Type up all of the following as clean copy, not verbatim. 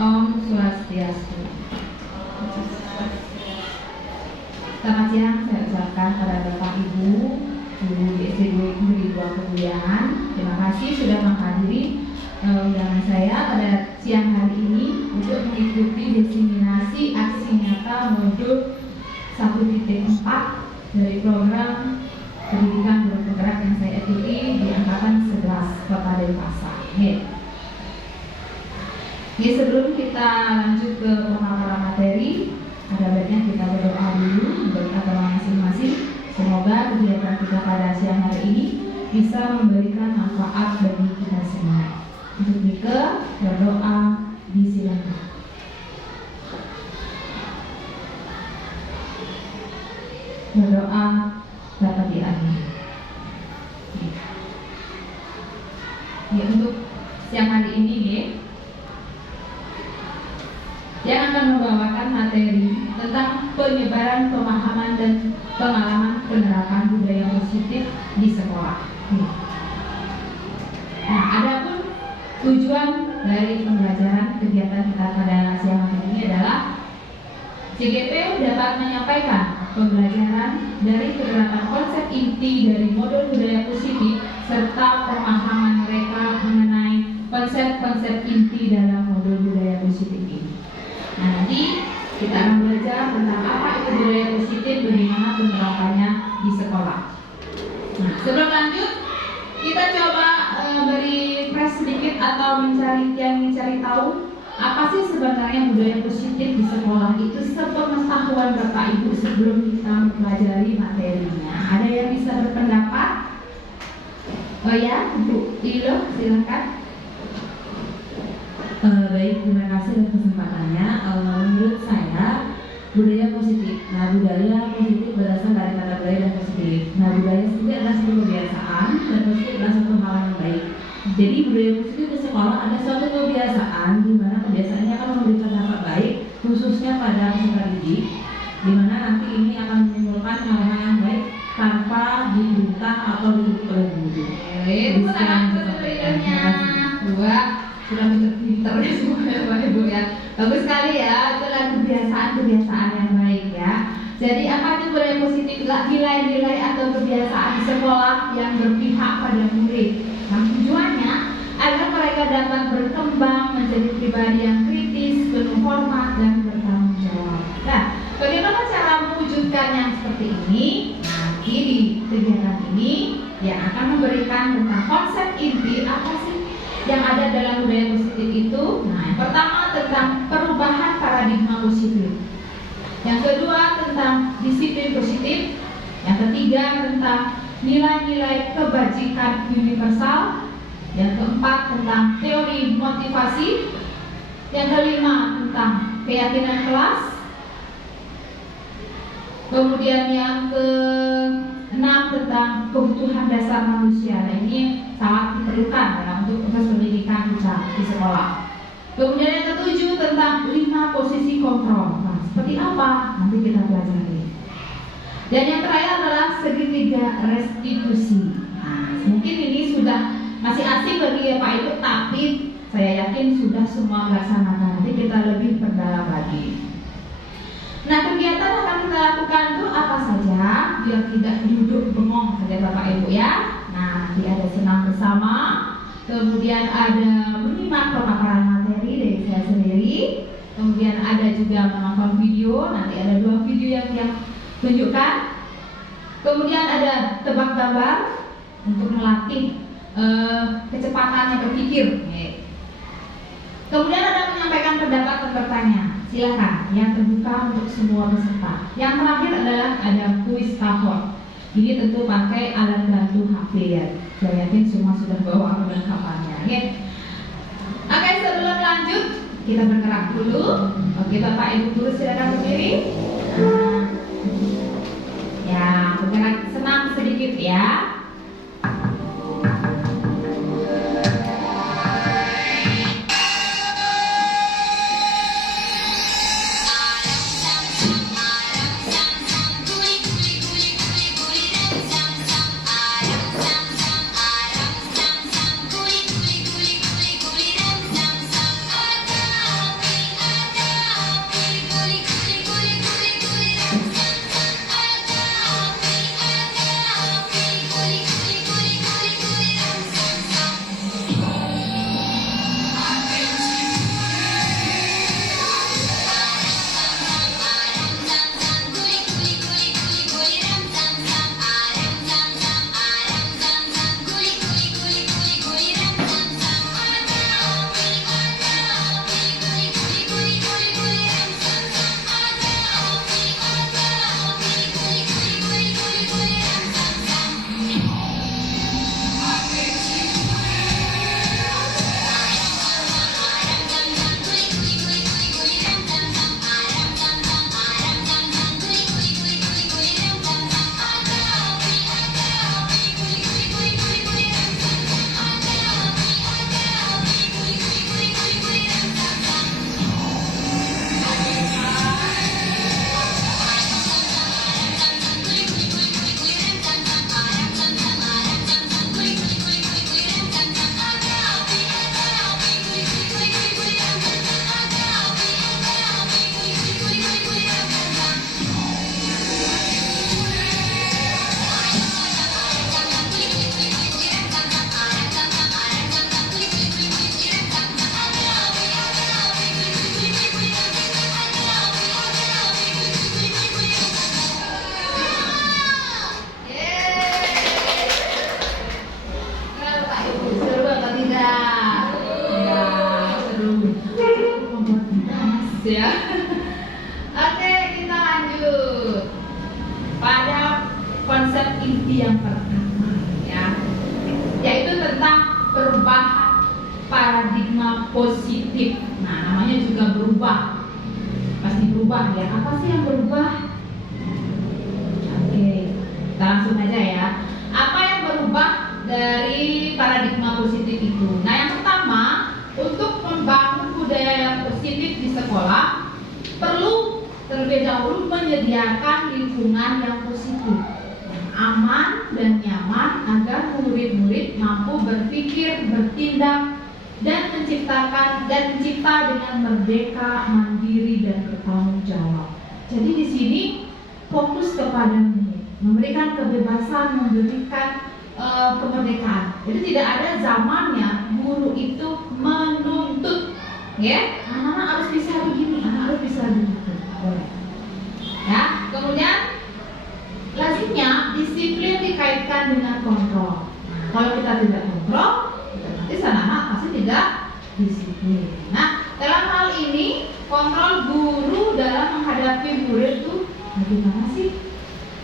Om Swastiastu. Selamat siang, saya ucapkan pada Bapak Ibu, Guru di SD Negeri 2 Kemuliaan. Terima kasih sudah menghadiri undangan saya pada siang hari ini untuk mengikuti diseminasi aksi nyata modul 1.4 dari program pendidikan guru penggerak yang saya ikuti di angkatan 11 Kota Denpasar. Sebelum kita lanjut ke pemaparan materi, ada baiknya kita berdoa dulu untuk agama masing-masing. Semoga kegiatan kita pada siang hari ini bisa memberikan manfaat bagi kita semua. Untuk Mika, berdoa disilakan. Berdoa dapat diakhiri. Untuk siang hari ini yang akan membawakan materi tentang penyebaran pemahaman dan pengalaman penerapan budaya positif di sekolah. Nah, adapun tujuan dari pembelajaran kegiatan kita pada siang hari ini adalah CGP dapat menyampaikan pembelajaran dari penerapan konsep inti dari modul budaya positif serta pemahaman mereka mengenai konsep-konsep inti dalam modul budaya positif ini. Nah, nanti kita akan belajar tentang apa itu budaya positif, bagaimana penerapannya di sekolah. Nah, sebelum lanjut, kita coba beri press sedikit atau mencari tahu apa sih sebenarnya budaya positif di sekolah itu sepengetahuan Bapak Ibu sebelum kita mempelajari materinya. Ada yang bisa berpendapat? Oh ya, Bu Ilo, silakan. Baik, terima kasih atas kesempatannya. Menurut saya, budaya positif. Nah, budaya positif berasal dari kata budaya dan positif. Nah, budaya sendiri adalah satu kebiasaan dan positif adalah satu hal yang baik. Jadi budaya positif di sekolah ada suatu kebiasaan di mana kebiasaannya akan memberikan dampak baik, khususnya pada peserta didik, di mana nanti ini akan menimbulkan hal-hal yang baik tanpa diminta atau didukung oleh guru. Tepuk tangan untuk leadernya. Dua. Sudah pinter ya semua Bapak Ibu ya. Bagus sekali ya, itulah kebiasaan-kebiasaan yang baik ya. Jadi apa itu budaya positif? Nilai-nilai atau kebiasaan di sekolah yang berpihak pada murid. Nah, tujuannya agar mereka dapat berkembang menjadi pribadi yang kritis, penuh hormat dan bertanggung jawab. Nah, bagaimana cara mewujudkan yang seperti ini? Nanti di kegiatan ini yang akan memberikan tentang konsep inti apa sih yang ada dalam budaya positif itu. Nah, yang pertama tentang perubahan paradigma positif, yang kedua tentang disiplin positif, yang ketiga tentang nilai-nilai kebajikan universal, yang keempat tentang teori motivasi, yang kelima tentang keyakinan kelas, kemudian yang keenam tentang kebutuhan dasar manusia. Nah, ini sangat diperlukan ya, untuk proses pendidikan kita di sekolah. Kemudian yang ketujuh tentang 5 posisi kontrol. Nah, seperti apa? Nanti kita pelajari. Dan yang terakhir adalah segitiga restitusi. Nah, mungkin ini sudah masih asing bagi Pak Ibu, tapi saya yakin sudah semua melaksanakan. Nanti kita lebih perdalam lagi. Nah, kegiatan akan kita lakukan itu apa saja biar tidak duduk bengong saja Bapak Ibu ya. Nah, nanti ada senam bersama, kemudian ada menyimak pemaparan materi dari saya sendiri, kemudian ada juga menonton video. Nanti ada 2 video yang tunjukkan, kemudian ada tebak gambar untuk melatih kecepatannya berpikir. Kemudian ada menyampaikan pendapat dan bertanya. Silakan, yang terbuka untuk semua peserta. Yang terakhir adalah ada kuis tahun. Ini tentu pakai alat bantu HP ya. Saya yakin semua sudah bawa perlengkapannya. Oke, sebelum lanjut kita bergerak dulu. Oke, Bapak Ibu guru silakan berdiri. Ya, bergerak senam sedikit ya. ya. Oke, kita lanjut pada konsep inti yang pertama ya, yaitu tentang perubahan paradigma positif. Nah, namanya juga berubah, pasti berubah ya. Apa sih yang berubah? Oke, kita langsung aja ya. Apa yang berubah dari paradigma positif itu? Nah, yang pertama, untuk membangun budaya yang positif di sekolah, perlu terlebih dahulu menyediakan lingkungan yang positif, yang aman dan nyaman agar murid-murid mampu berpikir, bertindak, dan mencipta dengan merdeka, mandiri, dan bertanggung jawab. Jadi di sini fokus kepada murid, memberikan kebebasan, memberikan kemerdekaan. Jadi tidak ada zamannya guru itu menuntut, ya, anak-anak harus bisa begini, anak harus bisa begitu, boleh. Ya, kemudian lazimnya disiplin dikaitkan dengan kontrol. Nah, kalau kita tidak kontrol, nanti anak-anak pasti tidak disiplin. Nah, dalam hal ini kontrol guru dalam menghadapi murid itu bagaimana sih?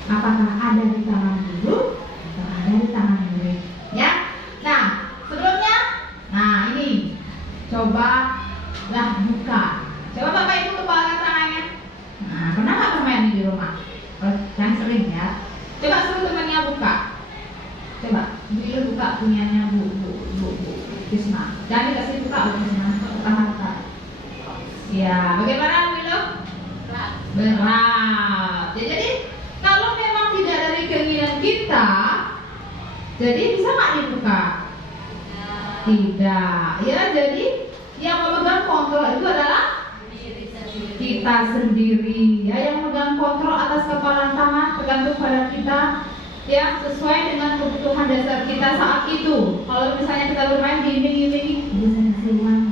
Apakah ada di tangan guru atau ada di tangan murid? Ya. Nah, sebelumnya, nah ini cobalah buka. Coba Bapak Ibu kepalkan tangannya. Nah, pernah nggak bermain di rumah? Yang sering ya. Coba suruh temannya buka. Coba, dulu buka punyanya Bu Krisna. Jangan dikasih buka Bu Krisna, buka harta. Ya, bagaimana Milo? Berat. Ya, jadi kalau memang tidak dari keinginan kita, jadi bisa nggak dibuka? Tidak. Ya, jadi yang memegang kontrol itu adalah kita sendiri. Ya, yang memegang kontrol atas kepala tangan tergantung pada kita. Ya, sesuai dengan kebutuhan dasar kita saat itu. Kalau misalnya kita bermain diiming-imingi, bisa ngasih uang.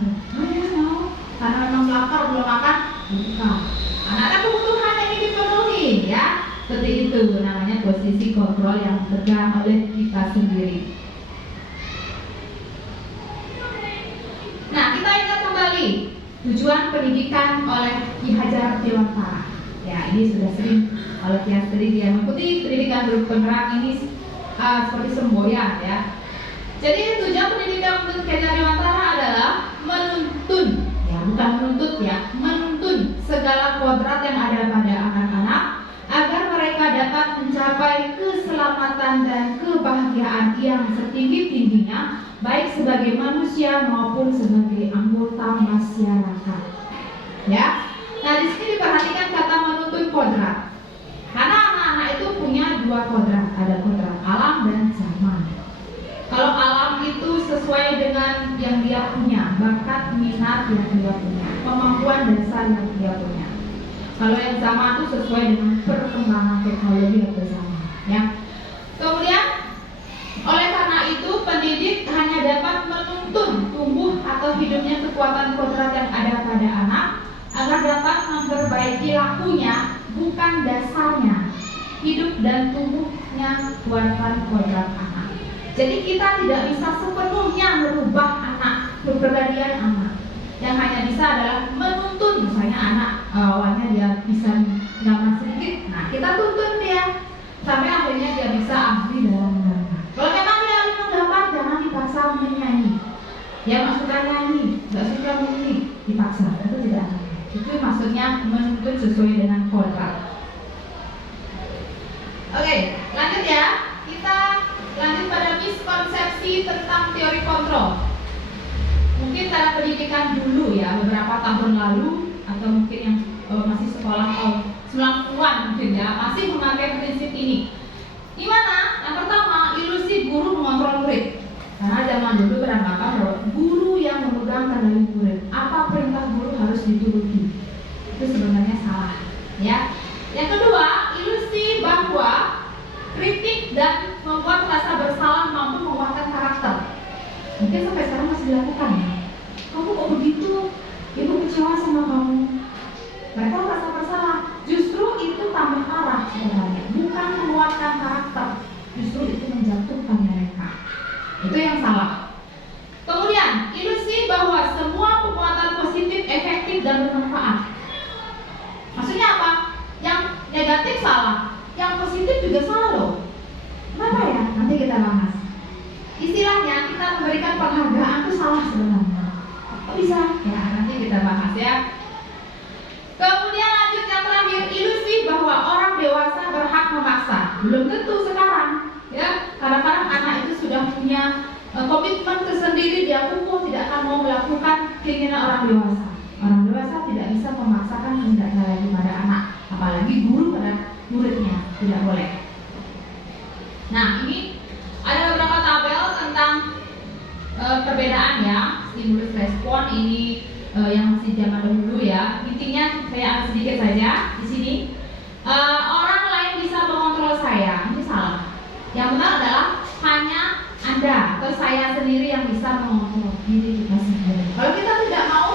Mau, karena memang lapar belum makan, buka. Anak-anak kebutuhan yang ini dipenuhi, ya. Seperti itu namanya posisi kontrol yang dipegang oleh kita sendiri. Nah, kita ingat kembali tujuan pendidikan oleh Ki Hajar Dewantara. Ya, ini sudah sering kalau tiap hari dia mengikuti pendidikan berpenggerak ini seperti semboyan ya. Jadi tujuan pendidikan untuk Ki Hajar Dewantara adalah menuntun, ya bukan menuntut ya, menuntun segala kodrat yang ada pada anak-anak agar mereka dapat mencapai keselamatan dan kebahagiaan yang setinggi-tingginya, baik sebagai manusia maupun sebagai anggota masyarakat. Ya. Nah, di sini diperhatikan kata menuntun kodrat. Karena anak-anak itu punya dua kodrat, ada kodrat alam dan zaman. Kalau alam itu sesuai dengan yang dia punya, bakat, minat yang dia punya, kemampuan dasar yang dia punya. Kalau yang zaman itu sesuai dengan perkembangan teknologi yang bersama, ya. Kemudian oleh karena itu pendidik hanya dapat menuntun tumbuh atau hidupnya kekuatan kodrat yang ada pada anak agar dapat memperbaiki lakunya, bukan dasarnya, hidup dan tumbuhnya kuatan kodrat anak. Jadi kita tidak bisa sepenuhnya merubah anak, kepribadian anak. Yang hanya bisa adalah menuntun. Misalnya anak awalnya dia bisa gambar sedikit, nah kita tuntun dia sampai akhirnya dia bisa ahli dalam menggambar. Kalau memang dia ahli menggambar, jangan dipaksa menyanyi. Ya masukkan nyanyi, nggak suka menyanyi, dipaksa, itu tidak ada. Itu maksudnya menuntut sesuai dengan kodrat. Oke, lanjut ya. Kita lanjut pada miskonsepsi tentang teori kontrol. Mungkin cara pendidikan dulu ya, beberapa tahun lalu atau mungkin yang masih sekolah tahun 90-an mungkin ya, masih memakai prinsip ini. Gimana? Yang pertama, ilusi guru mengontrol murid. Karena zaman dulu beranggapan bahwa guru yang memegang kendali murid, apa perintah guru harus dituruti. Itu sebenarnya salah, ya. Yang kedua, ilusi bahwa kritik dan membuat rasa bersalah mampu menguatkan karakter. Mungkin sampai sekarang masih dilakukan ya. Kamu kok begitu? Ibu kecewa sama kamu. Mereka merasa bersalah. Justru itu tambah parah sebenarnya. Bukan menguatkan karakter, justru itu menjatuhkan mereka. Itu yang salah. Kemudian, ilusi bahwa semua penguatan positif, efektif dan bermanfaat juga salah loh. Kenapa ya? Nanti kita bahas. Istilahnya kita memberikan penghargaan itu salah sebenarnya. Kok bisa? Ya nanti kita bahas ya. Kemudian lanjut yang terakhir, ilusi bahwa orang dewasa berhak memaksa. Belum tentu sekarang, ya. Kadang-kadang anak itu sudah punya komitmen tersendiri, dia kukuh tidak akan mau melakukan keinginan orang dewasa. Orang dewasa tidak bisa memaksakan kehendaknya lagi pada anak, apalagi guru pada muridnya, tidak boleh. Nah, ini ada beberapa tabel tentang perbedaan ya, stimulus respon ini yang masih zaman dahulu ya. Intinya saya akan sedikit saja di sini. Orang lain bisa mengontrol saya, ini salah. Yang benar adalah hanya Anda atau saya sendiri yang bisa mengontrol diri kita sendiri. Kalau kita tidak mau,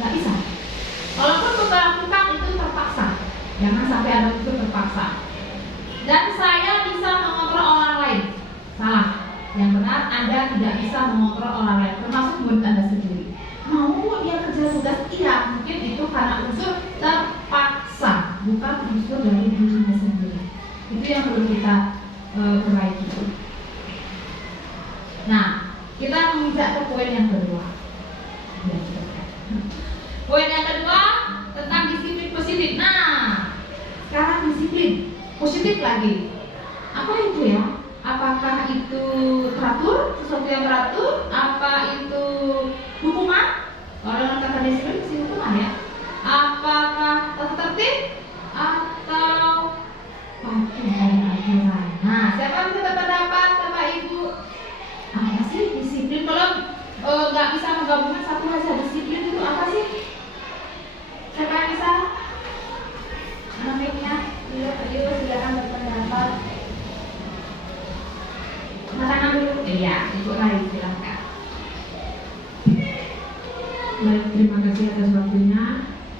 nggak bisa. Walaupun melakukan itu terpaksa, jangan sampai ada itu terpaksa. Dan saya bisa mengontrol orang lain, salah. Yang benar Anda tidak bisa mengontrol orang lain, termasuk murid Anda sendiri. Mau dia kerja tugas, iya, mungkin itu karena unsur terpaksa, bukan unsur dari dirinya sendiri. Itu yang perlu kita perbaiki. Nah, kita menginjak ke poin yang kedua. Poin yang kedua tentang disiplin positif. Nah, sekarang disiplin positif lagi. Apa itu ya? Apakah itu teratur, sesuatu yang teratur? Apa itu hukuman? Kalau dalam kata disiplin itu hukuman ya. Apakah tertib atau patuh pada aturan? Nah, siapa bisa berpendapat, Bapak Ibu? Apa sih disiplin? Kalau nggak bisa menggabungkan satu saja, disiplin itu apa sih? Siapa yang bisa? Namanya, yuk silakan berpendapat. Tangan dulu. Iya, Ibu Rai silakan. Baik, terima kasih atas waktunya.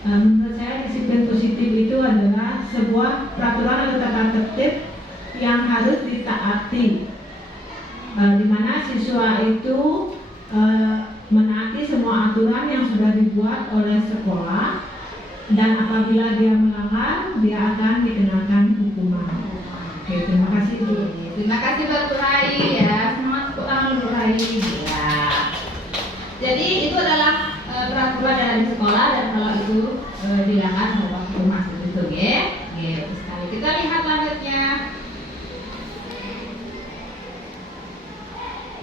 Menurut saya disiplin positif itu adalah sebuah peraturan atau tata tertib yang harus ditaati, di mana siswa itu menaati semua aturan yang sudah dibuat oleh sekolah, dan apabila dia melanggar, dia akan dikenakan hukuman. Oke, terima kasih Bu. Terima kasih Pak Rai ya. Semangat tepuk tangan Bu Rai. Ya. Jadi itu adalah peraturan yang ada di sekolah, dan kalau itu dilanggar bawa ke rumah itu ya. Gitu sekali. Kita lihat lanjutnya.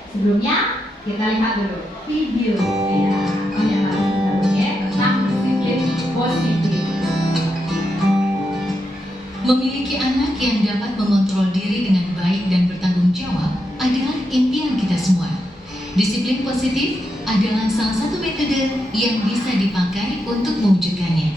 Sebelumnya kita lihat dulu video ya. Pernyataan ya tentang disiplin positif. Memiliki anak yang dapat mengontrol diri dengan baik dan bertanggung jawab adalah impian kita semua. Disiplin positif adalah salah satu metode yang bisa dipakai untuk mewujudkannya.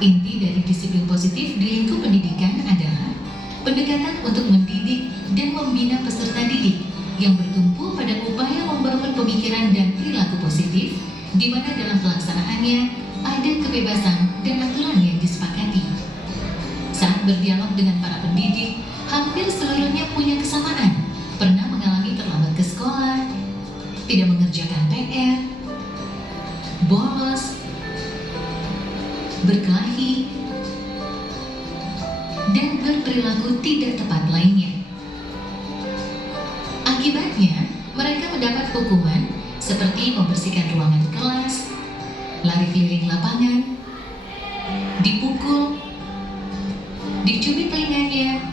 Inti dari disiplin positif di lingkup pendidikan adalah pendekatan untuk mendidik dan membina peserta didik yang bertumpu pada upaya membangun pemikiran dan perilaku positif, di mana dalam pelaksanaannya ada kebebasan dan aturan yang disepakati. Saat berdialog dengan para pendidik, hampir seluruhnya punya kesamaan. Pernah mengalami terlambat ke sekolah, tidak mengerjakan PR, bolos, berkelahi, dan berperilaku tidak tepat lainnya. Akibatnya, mereka mendapat hukuman seperti membersihkan ruangan kelas, lari keliling lapangan, dipukul, dicubit telinganya,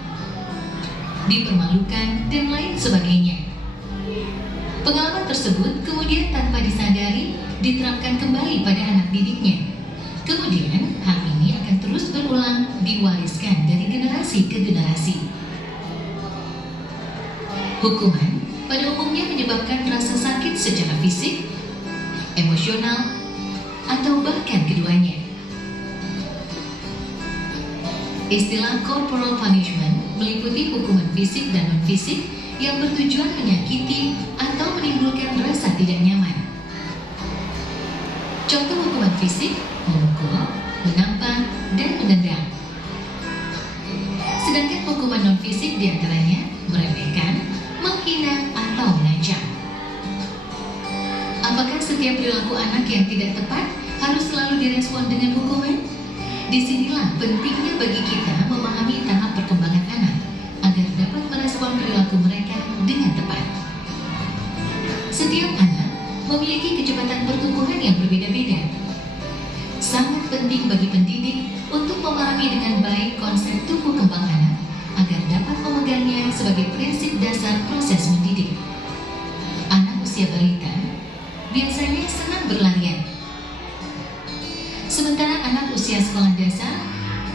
dipermalukan, dan lain sebagainya. Pengalaman tersebut kemudian tanpa disadari diterapkan kembali pada anak didiknya. Kemudian hal ini akan terus berulang, diwariskan dari generasi ke generasi. Hukuman pada umumnya menyebabkan rasa sakit secara fisik, emosional, atau bahkan keduanya. Istilah corporal punishment meliputi hukuman fisik dan non-fisik yang bertujuan menyakiti atau menimbulkan rasa tidak nyaman. Contoh hukuman fisik: memukul, menampar, dan menendang. Sedangkan hukuman non-fisik diantaranya meremehkan, menghina, atau mengancam. Apakah setiap perilaku anak yang tidak tepat harus selalu direspon dengan hukuman? Disinilah pentingnya bagi kita memahami tahap perkembangan anak penting bagi pendidik untuk memahami dengan baik konsep tumbuh kembang anak agar dapat memegangnya sebagai prinsip dasar proses mendidik. Anak usia balita biasanya senang berlarian, sementara anak usia sekolah dasar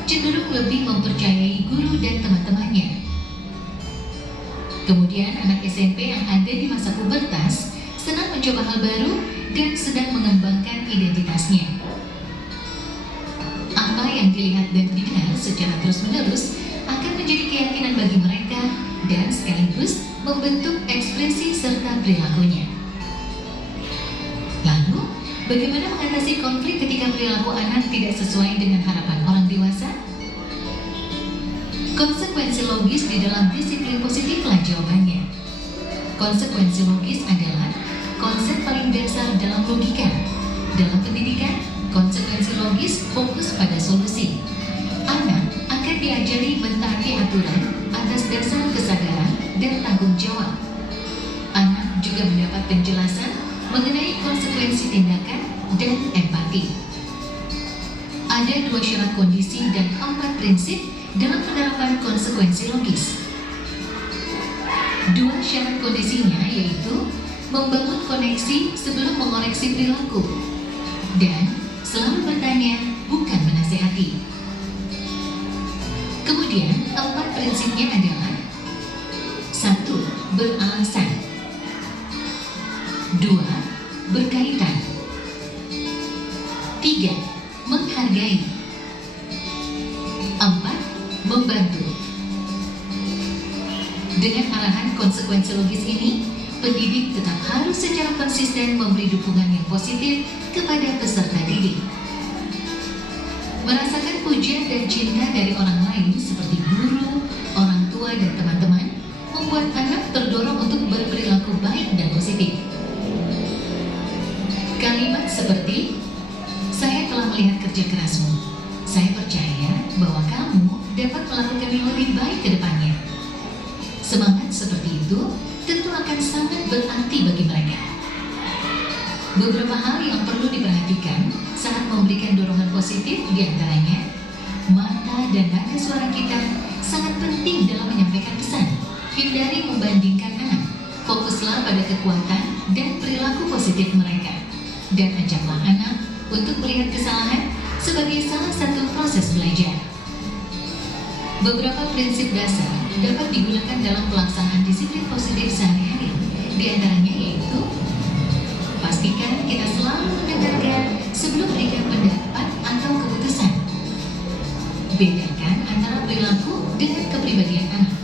cenderung lebih mempercayai guru dan teman-temannya. Kemudian anak SMP yang ada di masa pubertas senang mencoba hal baru dan sedang mengembangkan identitasnya. Apa yang dilihat dan didengar secara terus-menerus akan menjadi keyakinan bagi mereka dan sekaligus membentuk ekspresi serta perilakunya. Lalu, bagaimana mengatasi konflik ketika perilaku anak tidak sesuai dengan harapan orang dewasa? Konsekuensi logis di dalam disiplin positiflah jawabannya. Konsekuensi logis adalah konsep paling dasar dalam logika. Dalam pendidikan, konsekuensi logis fokus pada solusi. Anak akan diajari mentaati aturan atas dasar kesadaran dan tanggung jawab. Anak juga mendapat penjelasan mengenai konsekuensi tindakan dan empati. Ada 2 syarat kondisi dan 4 prinsip dalam penerapan konsekuensi logis. 2 syarat kondisinya yaitu membangun koneksi sebelum mengoreksi perilaku dan selalu bertanya bukan menasehati. Kemudian 4 prinsipnya adalah 1. Beralasan, 2. Berkaitan, 3. Menghargai, 4. Membantu. Dengan arahan konsekuensi logis ini, pendidik tetap harus secara konsisten memberi dukungan yang positif kepada peserta didik. Merasakan pujian dan cinta dari orang lain seperti guru, orang tua, dan teman-teman membuat anak terdorong untuk berperilaku baik dan positif. Kalimat seperti, "Saya telah melihat kerja kerasmu. Saya percaya bahwa kamu dapat melakukan yang lebih baik ke depannya." Semangat seperti itu tentu akan sangat berarti bagi mereka. Beberapa hal yang perlu diperhatikan saat memberikan dorongan positif diantaranya, mata dan nada suara kita sangat penting dalam menyampaikan pesan. Hindari membandingkan anak, fokuslah pada kekuatan dan perilaku positif mereka, dan ajaklah anak untuk melihat kesalahan sebagai salah satu proses belajar. Beberapa prinsip dasar dapat digunakan dalam pelaksanaan disiplin positif sehari-hari. Di antaranya yaitu, pastikan kita selalu mendengarkan sebelum berikan pendapat atau keputusan. Bedakan antara perilaku dengan kepribadian anak.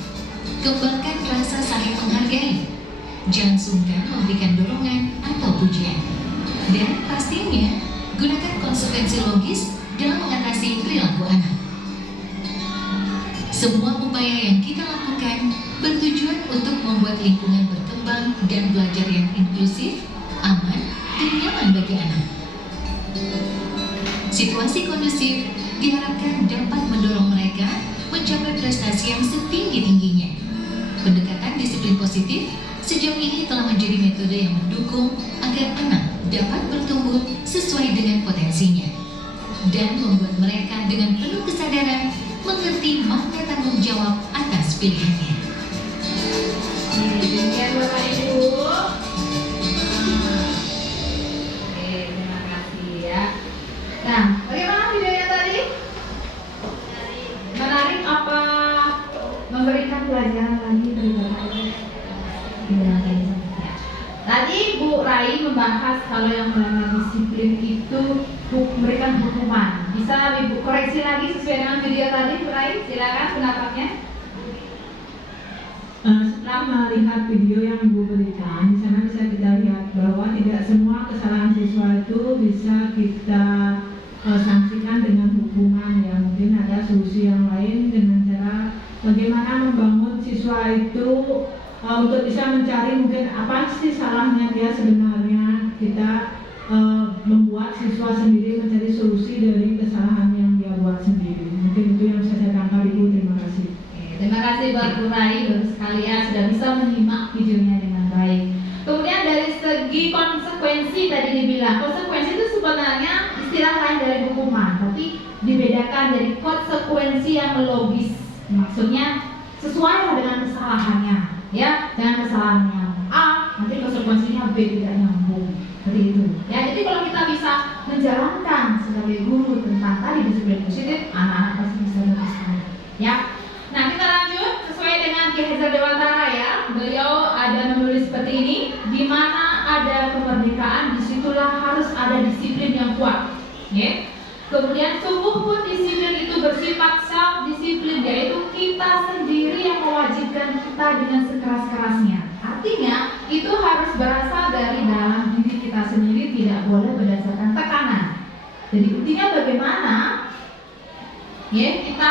Kembangkan rasa saling menghargai. Jangan sungkan memberikan dorongan atau pujian. Dan pastinya, gunakan konsekuensi logis dalam mengatasi perilaku anak. Semua upaya yang kita lakukan bertujuan untuk membuat lingkungan berkembang dan belajar yang inklusif, aman, dan nyaman bagi anak. Situasi kondusif diharapkan dapat mendorong mereka mencapai prestasi yang setinggi-tingginya. Pendekatan disiplin positif sejauh ini telah menjadi metode yang mendukung agar anak dapat bertumbuh sesuai dengan potensinya dan membuat mereka dengan penuh kesadaran mengerti makna tanggung jawab atas pilihannya. Demikian Bapak Ibu. Oke, terima kasih ya. Nah, bagaimana videonya tadi? Menarik apa memberikan pelajaran lagi dari Bapak Ibu? Ya. Tadi Bu Rai membahas kalau yang melanggar disiplin itu memberikan hukuman. Bisa Ibu koreksi lagi sesuai dengan video tadi, Bu Rai? Silakan pendapatnya. Setelah melihat video yang Ibu berikan, di sana bisa kita lihat bahwa tidak semua kesalahan siswa itu bisa kita sanksikan dengan hukuman. Ya, mungkin ada solusi yang lain dengan cara bagaimana membangun siswa itu untuk bisa mencari mungkin apa sih salahnya dia sebenarnya. Kita membuat siswa sendiri mencari solusi dari kesalahan yang dia buat sendiri. Mungkin itu yang bisa saya tangkap, Ibu. Terima kasih. Terima kasih buat Bu Rai, baru sekali ya sudah bisa menyimak videonya dengan baik. Kemudian dari segi konsekuensi tadi dibilang, konsekuensi itu sebenarnya istilah lain dari hukuman, tapi disampaikan jadi konsekuensi yang logis. Maksudnya sesuai dengan kesalahannya, ya, dengan kesalahannya A, nanti konsekuensinya B tidak nyambung, seperti itu. Ya, jadi kalau kita bisa menjalankan sebagai guru tentang tadi disiplin positif, anak-anak pasti bisa lebih sekali. Ya, nah kita lanjut sesuai dengan Ki Hajar Dewantara ya. Beliau ada menulis seperti ini, di mana ada kemerdekaan, disitulah harus ada disiplin yang kuat. Ya. Kemudian sungguh pun disiplin itu bersifat self-disiplin, yaitu kita sendiri yang mewajibkan kita dengan sekeras-kerasnya. Artinya itu harus berasal dari dalam diri kita sendiri, tidak boleh berdasarkan tekanan. Jadi intinya bagaimana ya kita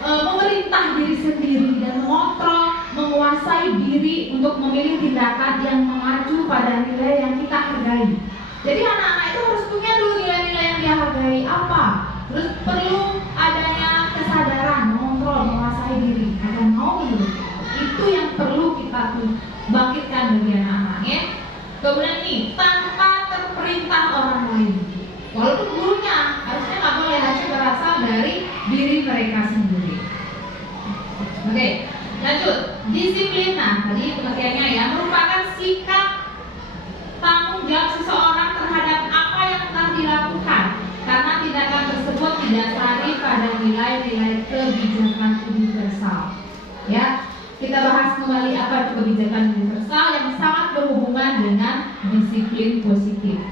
memerintah diri sendiri dan mengontrol, menguasai diri untuk memilih tindakan yang mengacu pada nilai yang kita hargai. Jadi anak-anak itu harus punya dulu nilai-nilai yang dia hargai apa. Terus perlu adanya kesadaran, mengontrol, menguasai diri agar mau menurut itu yang perlu kita bangkitkan bagi anak-anak ya. Kemudian nih, tanpa terperintah orang lain. Walaupun gurunya harusnya nggak boleh, harusnya berasal dari diri mereka sendiri. Oke, lanjut. Disiplin, nah tadi pengertiannya ya, merupakan sikap tanggung jawab seseorang terhadap apa yang telah dilakukan karena tindakan tersebut didasari pada nilai-nilai kebijakan universal. Ya, kita bahas kembali apa itu kebijakan universal yang sangat berhubungan dengan disiplin positif.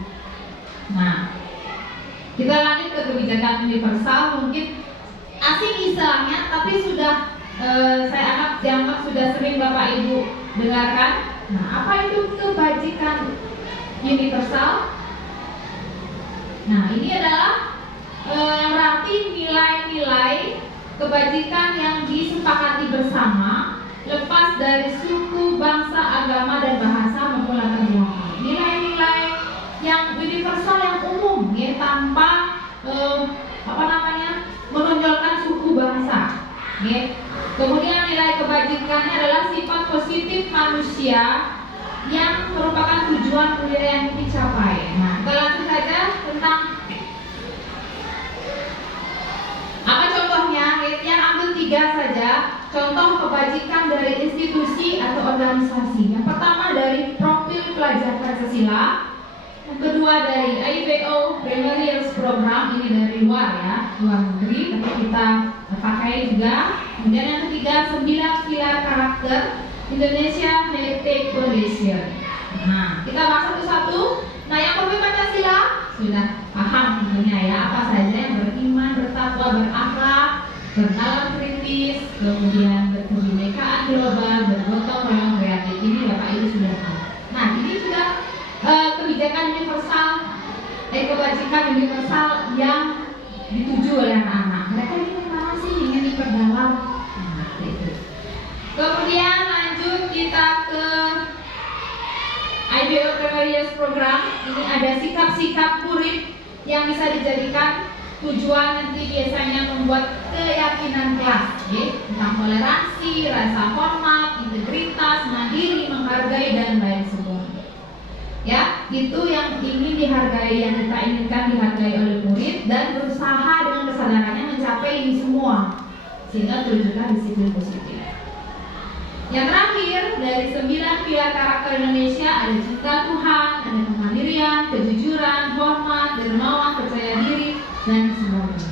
Nah, kita lanjut ke kebijakan universal, mungkin asing istilahnya, tapi sudah saya dianggap sudah sering Bapak Ibu dengarkan. Nah, apa itu kebajikan universal? Nah, ini adalah berarti nilai-nilai kebajikan yang disepakati bersama, lepas dari suku, bangsa, agama, dan bahasa maupun latar belakang. Nilai-nilai yang universal, yang umum, ya, tanpa menonjolkan suku bangsa. Ya. Kemudian nilai kebajikannya adalah sifat positif manusia yang merupakan tujuan mulia yang dicapai. Nah, kita langsung saja tentang apa contohnya. Yang ambil 3 saja contoh kebajikan dari institusi atau organisasi. Yang pertama dari profil pelajar Pancasila, yang kedua dari IPO Primary Program, ini dari luar ya, luar negeri, tapi kita pakai juga. Kemudian yang ketiga 9 pilar karakter Indonesia Heritage Foundation. Nah, kita bahas satu-satu. Nah, yang profil Pancasila sudah paham tentunya ya, apa saja yang beriman, bertakwa, berakhlak, bernalar kritis, kemudian berkebinekaan global, bergotong royong kreatif. Ini Bapak Ibu sudah tahu. Nah, ini juga kebijakan universal, kebajikan universal yang dituju oleh anak-anak. Mereka ini mana sih ingin diperdalam? Nah, itu. Kemudian lanjut kita ke IPO Primary Program. Ini ada sikap-sikap murid yang bisa dijadikan tujuan nanti biasanya membuat keyakinan kelas, ya, tentang toleransi, rasa hormat, integritas, mandiri, menghargai, dan lain sebagainya. Ya, itu yang ingin dihargai, yang kita inginkan dihargai oleh murid, dan berusaha dengan kesadarannya mencapai ini semua sehingga terwujudlah disiplin positif. Yang terakhir dari 9 pilar karakter Indonesia ada cinta Tuhan, ada kemandirian, kejujuran, hormat, dermawan, percaya diri, dan sebagainya.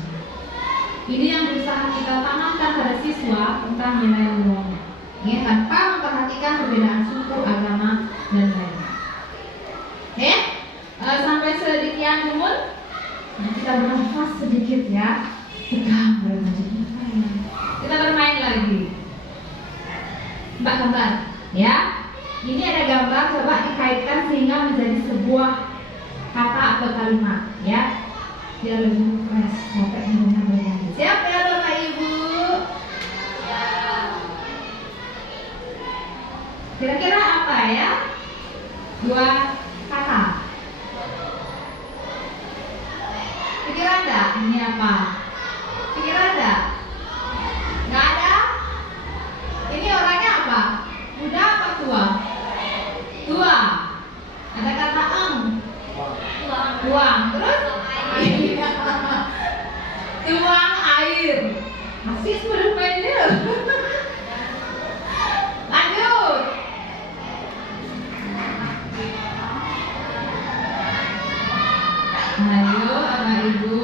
Ini yang berusaha kita tanamkan pada siswa tentang nilai-nilainya, ya, tanpa memperhatikan perbedaan suku, agama, dan lainnya. Oke, sampai sedemikian dulu. Nah, kita bernafas sedikit ya. Kita bermain lagi. Mbak gambar, ya. Ini ada gambar, coba dikaitkan sehingga menjadi sebuah kata atau kalimat, ya. Biar lebih fresh, sampai hidungnya berganti. Siap ya Bapak Ibu? Kira-kira apa ya? 2 kata. Pikiran enggak? Ini apa? Pikiran enggak? Enggak ada? Ini orangnya apa? Muda apa tua? Tua. Ada kata tuang. Terus? Tuang Ayo, Bapak Ibu.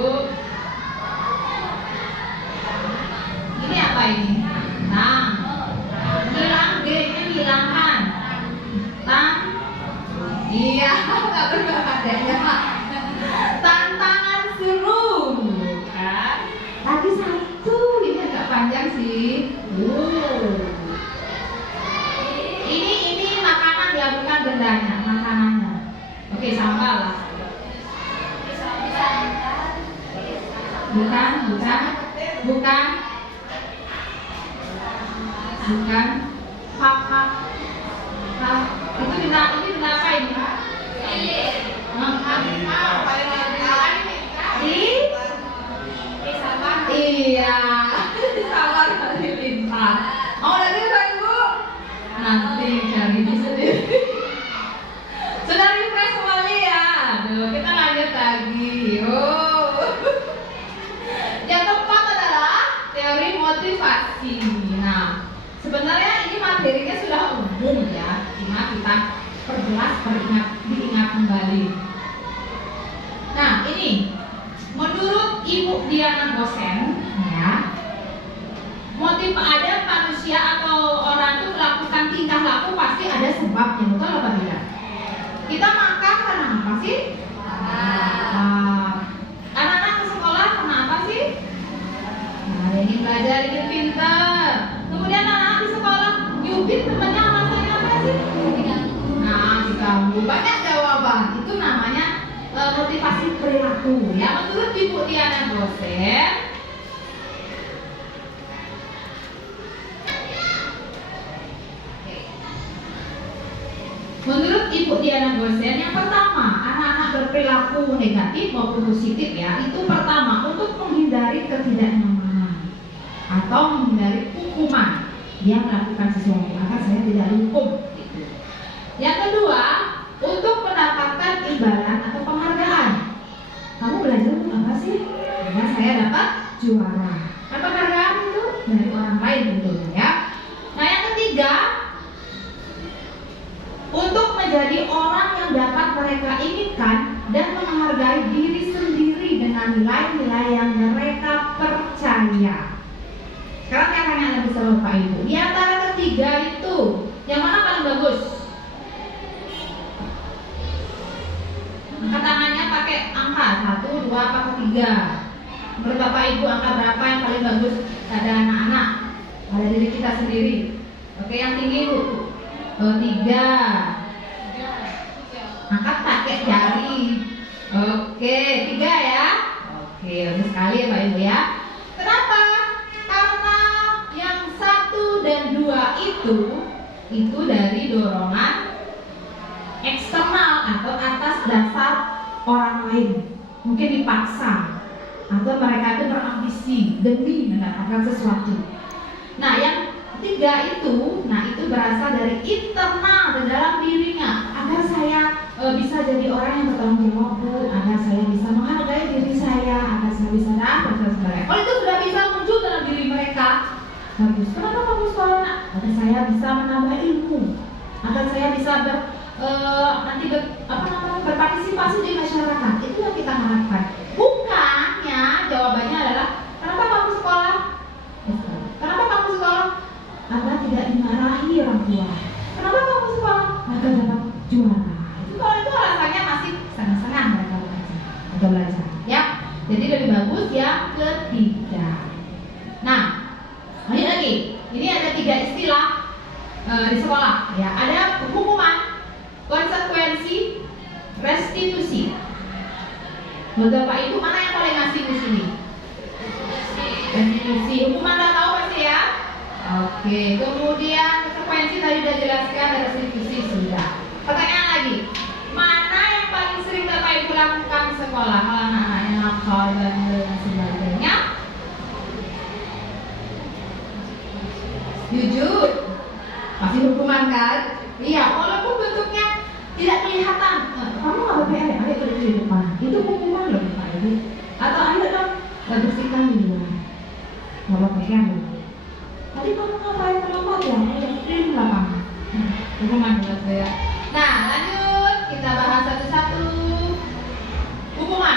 Ini apa ini? Tang. Hilang G-nya hilangkan. Tang. Iya, nggak berbahadanya. Tantangan seru. Kan? Tadi satu, ini agak panjang sih. Ini makanan ya, bukan bendanya, makanannya. Oke, sambal lah. Bukan. Papa. Itu benda apa ini? Iya. Salah halilintar. Oh, lagi Pak Ibu. Nanti cari di sendiri. Sudah refresh kembali ya. Aduh, kita lanjut lagi. Yang keempat adalah teori motivasi. Nah, sebenarnya ini materinya sudah umum ya, cuma kita perjelas, diingat kembali. Nah, ini menurut Ibu Diana Gosen, ya, motif ada manusia atau orang itu melakukan tingkah laku pasti ada sebabnya, betul apa tidak? Kita makan karena apa sih? Anak-anak ke sekolah karena apa sih? Nah, ini belajar, ingin pintar. Kemudian anak-anak di sekolah nyubit temannya alasannya apa sih? Nah, diganggu. Banyak jawaban. Itu namanya motivasi perilaku. Ya, menurut Ibu Diana Gosen, yang pertama, anak-anak berperilaku negatif maupun positif ya, itu pertama untuk menghindari ketidaknyamanan atau menghindari hukuman. Dia melakukan sesuatu agar saya tidak dihukum. Yang kedua, untuk mendapatkan imbalan atau penghargaan. Kamu belajar untuk apa sih? Karena saya dapat juara. Kan penghargaan itu dari orang lain tentunya ya. Nah, yang ketiga, untuk menjadi orang yang dapat mereka inginkan dan menghargai diri sendiri dengan nilai-nilai yang mereka percaya. Sekarang saya tanya lagi sama Bapak Ibu, di antara ketiga itu yang mana paling bagus? Angkat tangannya pakai angka 1, 2, apa ketiga? Menurut Bapak Ibu angka berapa yang paling bagus pada anak-anak? Pada diri kita sendiri. Oke, yang tinggi Bu. 3. Angkat pakai jari. Oke, 3 ya. Oke, bagus sekali ya Pak Ibu ya. Kenapa? Karena yang 1 dan 2 itu dari dorongan eksternal atau atas dasar orang lain. Mungkin dipaksa atau mereka itu berambisi demi mendapatkan sesuatu. Nah, yang 3 itu, itu berasal dari internal di dalam dirinya, agar saya bisa jadi orang yang bertanggung jawab, Bu, agar saya bisa menghargai diri saya, agar saya bisa dapat sesuatu. Kalau itu sudah bisa muncul dalam diri mereka, bagus. Kenapa kamu sekolah? Agar saya bisa menambah ilmu, agar saya bisa berpartisipasi di masyarakat. Itu yang kita harapkan. Bukannya jawabannya adalah kenapa kamu sekolah? Kenapa kamu sekolah? Agar tidak dimarahi orang tua. Kenapa kamu sekolah? Agar dapat juara. Kalau itu alasannya masih senang-senang mereka belajar. Ya, jadi lebih bagus yang ketiga. Nah, lanjut lagi. Ini ada 3 istilah di sekolah. Ya, ada hukuman, konsekuensi, restitusi. Menurut Bapak Ibu mana yang paling asing di sini? Restitusi. Hukuman udah tahu pasti ya. Oke, kemudian konsekuensi tadi sudah jelaskan, dan restitusi sudah. Pertanyaan lagi, mana yang paling sering Bapak Ibu lakukan di sekolah kalau anak-anaknya nakal dan sebagainya? Jujur, pasti hukuman kan? Iya, walaupun bentuknya tidak kelihatan. Kamu nggak BPR ya? Ayo berdiri di depan. Itu hukuman loh Bapak Ibu. Atau ayo dong, bersihkan di luar. Bapak pegang. Tadi kamu ngapain terlambat ya? Ayo berdiri di lapangan. Hukuman buat saya. Nah, lanjut kita bahas satu-satu. Hukuman.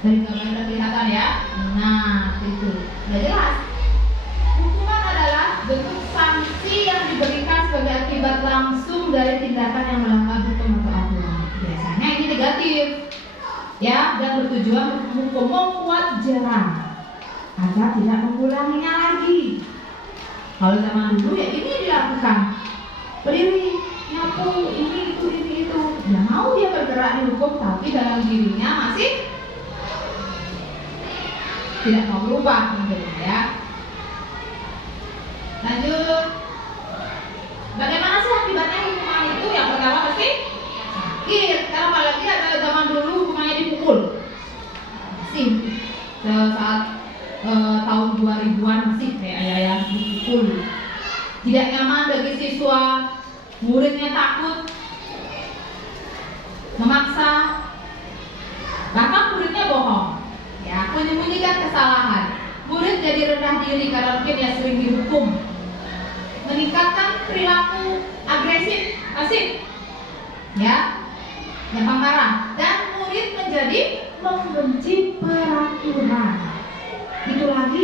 Dari gambar udah kelihatan ya. Nah, itu udah jelas. Hukuman adalah bentuk sanksi yang diberikan sebagai akibat langsung dari tindakan yang melanggar hukum atau aturan. Biasanya ini negatif, ya, dan bertujuan hukum membuat jerah agar tidak mengulanginya lagi. Kalau zaman dulu ya ini dilakukan, berdiri, nyapu, ini itu. Ya mau dia bergerak di hukum, tapi dalam dirinya masih tidak mau berubah mungkin ya. Lanjut. Bagaimana sih akibatnya hukuman itu? Yang pertama pasti sakit. Karena apalagi ada zaman dulu hukumannya dipukul. Masih saat tahun 2000-an masih kayak ayah dipukul. Tidak nyaman bagi siswa, muridnya takut, memaksa, bahkan muridnya bohong. Ya, menyembunyikan kesalahan. Murid jadi rendah diri karena mungkin dia sering dihukum. Meningkatkan perilaku agresif, pasif, ya, gampang marah. Dan murid menjadi membenci peraturan. Itu lagi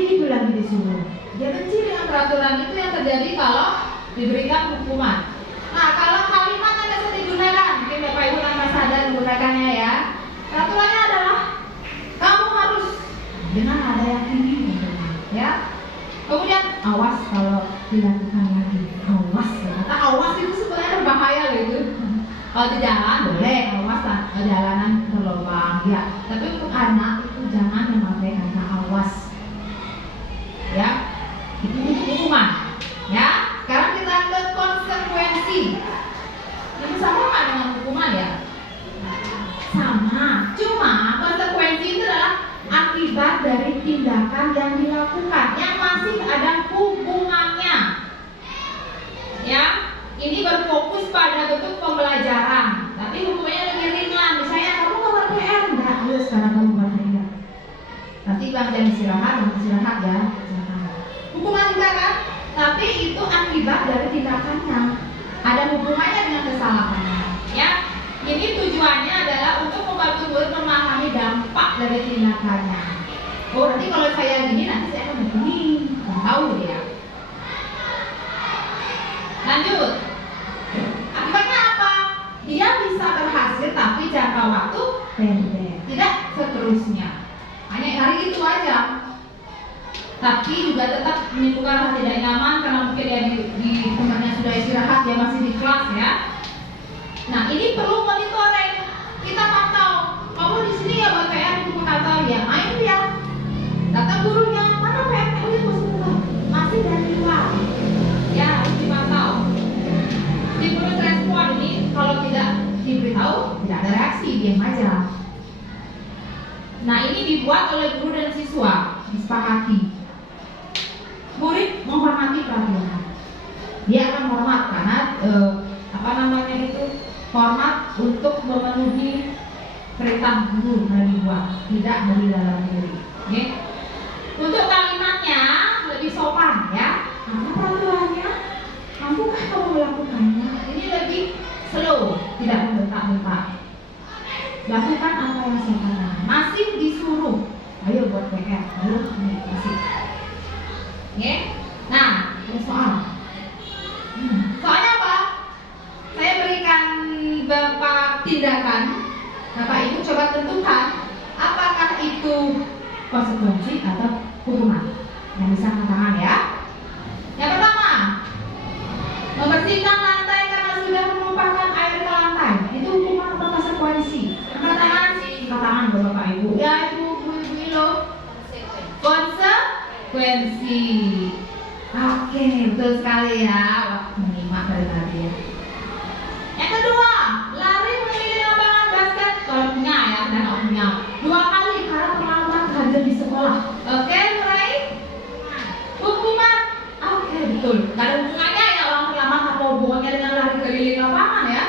disuruh. Dia benci dengan peraturan. Itu yang terjadi kalau diberikan hukuman. Nah, kalau kalimat yang bisa digunakan, mungkin Bapak Ibu tanpa sadar menggunakannya ya. Peraturannya adalah kamu harus dengan ada yang ini, ya. Kemudian awas kalau dilakukan lagi, awas. Ternyata awas itu sebenarnya berbahaya gitu. Kalau di jalan boleh awas lah, jalanan berlubang, ya. Tapi untuk anak itu jangan memakai kata awas, ya. Itu hukuman, ya. Sekarang kita ke konsekuensi. Ini sama nggak dengan hukuman ya? Sama, cuma konsekuensi itu adalah akibat dari tindakan yang dilakukan yang masih ada hubungannya. Ya, ini berfokus pada bentuk pembelajaran, tapi hukumnya lebih ringan. Misalnya kamu nggak buat PR, enggak, ayo sekarang kamu buat PR. Nanti bang jam istirahat ya. Hukuman juga kan, tapi itu akibat dari tindakannya. Ada hubungannya dengan kesalahannya. Ya. Ini tujuannya adalah untuk membantu murid memahami dampak dari tindakannya. Oh, nanti kalau saya gini, nanti saya akan begini. Tahu dia. Lanjut. Akibatnya apa? Dia bisa berhasil, tapi jangka waktu pendek. Tidak seterusnya. Hanya hari itu aja. Tapi juga tetap menimbulkan rasa tidak nyaman karena mungkin dia di tempatnya sudah istirahat, dia masih di kelas ya. Nah, ini perlu monitoring. Kita pantau. Kamu di sini ya buat PR buku kata ya, main ya. Datang gurunya, mana PR-nya? Oh, itu masih dari luar. Ya, harus dipantau. Stimulus respon ini kalau tidak diberitahu, tidak ada reaksi, diam aja. Nah, ini dibuat oleh guru dan siswa, disepakati. Murid menghormati peraturan. Dia akan hormat karena hormat untuk memenuhi perintah guru yang dibuat, tidak dari dalam diri. Okay? Untuk kalimatnya lebih sopan ya. Apa peraturannya? Mampukah kamu melakukannya? Ini lebih slow, tidak membentak-bentak. Lakukan apa yang saya katakan. Masih disuruh. Ayo buat PR. Ayo masih. Okay? Nah, ada soal. Soalnya apa? Saya berikan Bapak tindakan, Bapak Ibu coba tentukan apakah itu konsekuensi atau hukuman. Yang bisa angkat tangan ya. Yang pertama, membersihkan lantai karena sudah menumpahkan air ke lantai. Itu hukuman atau konsekuensi? Angkat tangan Bapak Ibu. Ya, Ibu lo. Konsekuensi. Oke, betul sekali ya. Wah, menyimak dari tadi ya. Yang kedua, lari mengelilingi lapangan basket. Kalau punya ya, dan nggak punya 2 kali karena pengalaman hadir di sekolah. Oke, mulai. Hukuman. Oke, betul. Gak ada hubungannya ya orang terlambat apa hubungannya dengan lari keliling lapangan ya.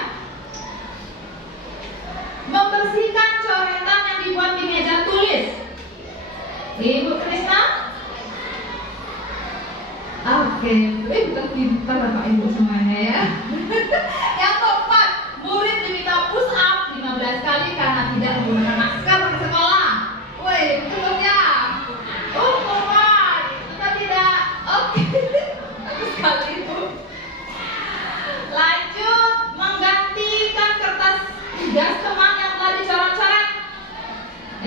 Membersihkan coretan yang dibuat di meja tulis. Ibu Krisna. Oke, pintar Bapak Ibu semuanya ya. Yang keempat, murid diminta push up 15 kali karena tidak menggunakan masker ke sekolah.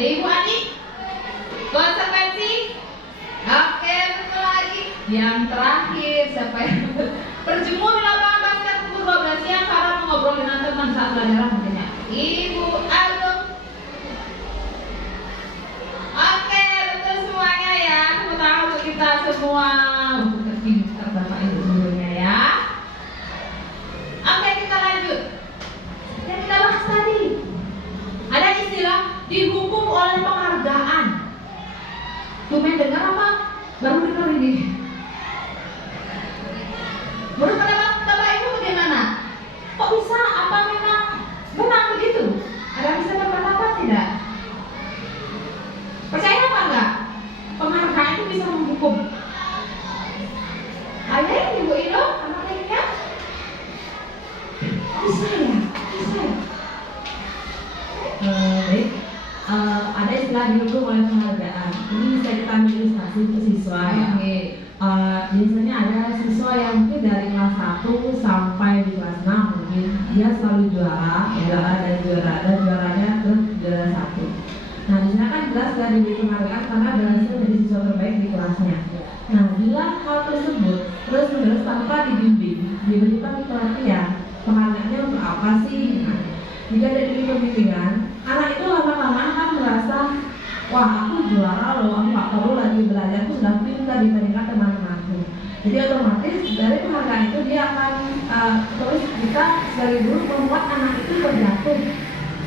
Ibu Ani, konsekuensi. Oke, betul lagi. Yang terakhir, siapa yang berjemur di lapangan basket pukul 12 siang karena mengobrol dengan teman saat pelajaran mungkin ya. Ibu Agung. Oke, betul semuanya ya. Tepuk tangan untuk kita semua. Untuk terpintar Bapak Ibu gurunya ya. Oke, kita lanjut. Yang kita bahas tadi, ada istilah dihukum oleh penghargaan. Tumen dengar apa? Baru dengar ini. Menurut pendapat Bapak Ibu bagaimana? Kok bisa? Apa memang benar begitu? Ada bisa berpendapat tidak? Percaya apa enggak? Penghargaan itu bisa menghukum. Ada yang Ibu Ilo? Apa lainnya? Bisa ya? Bisa ya? Baik, ada istilah dihukum oleh penghargaan. Ini bisa kita ambil ilustrasi untuk siswa ya. Biasanya ada siswa yang mungkin dari kelas 1 sampai di kelas 6 mungkin dia selalu juara dan juaranya terus juara 1. Nah, di sana kan jelas dia diberi penghargaan karena berhasil menjadi siswa terbaik di kelasnya. Nah, bila hal tersebut terus-menerus tanpa dibimbing, diberikan pelatihan, penghargaannya untuk apa sih? Nah, jika ada diberi pembimbingan, anak itu lama-lama akan merasa, wah aku juara loh, aku gak perlu lagi belajar, aku sudah pintar dibandingkan teman-temanku. Jadi otomatis dari penghargaan itu dia akan terus kita sebagai guru membuat anak itu terjatuh,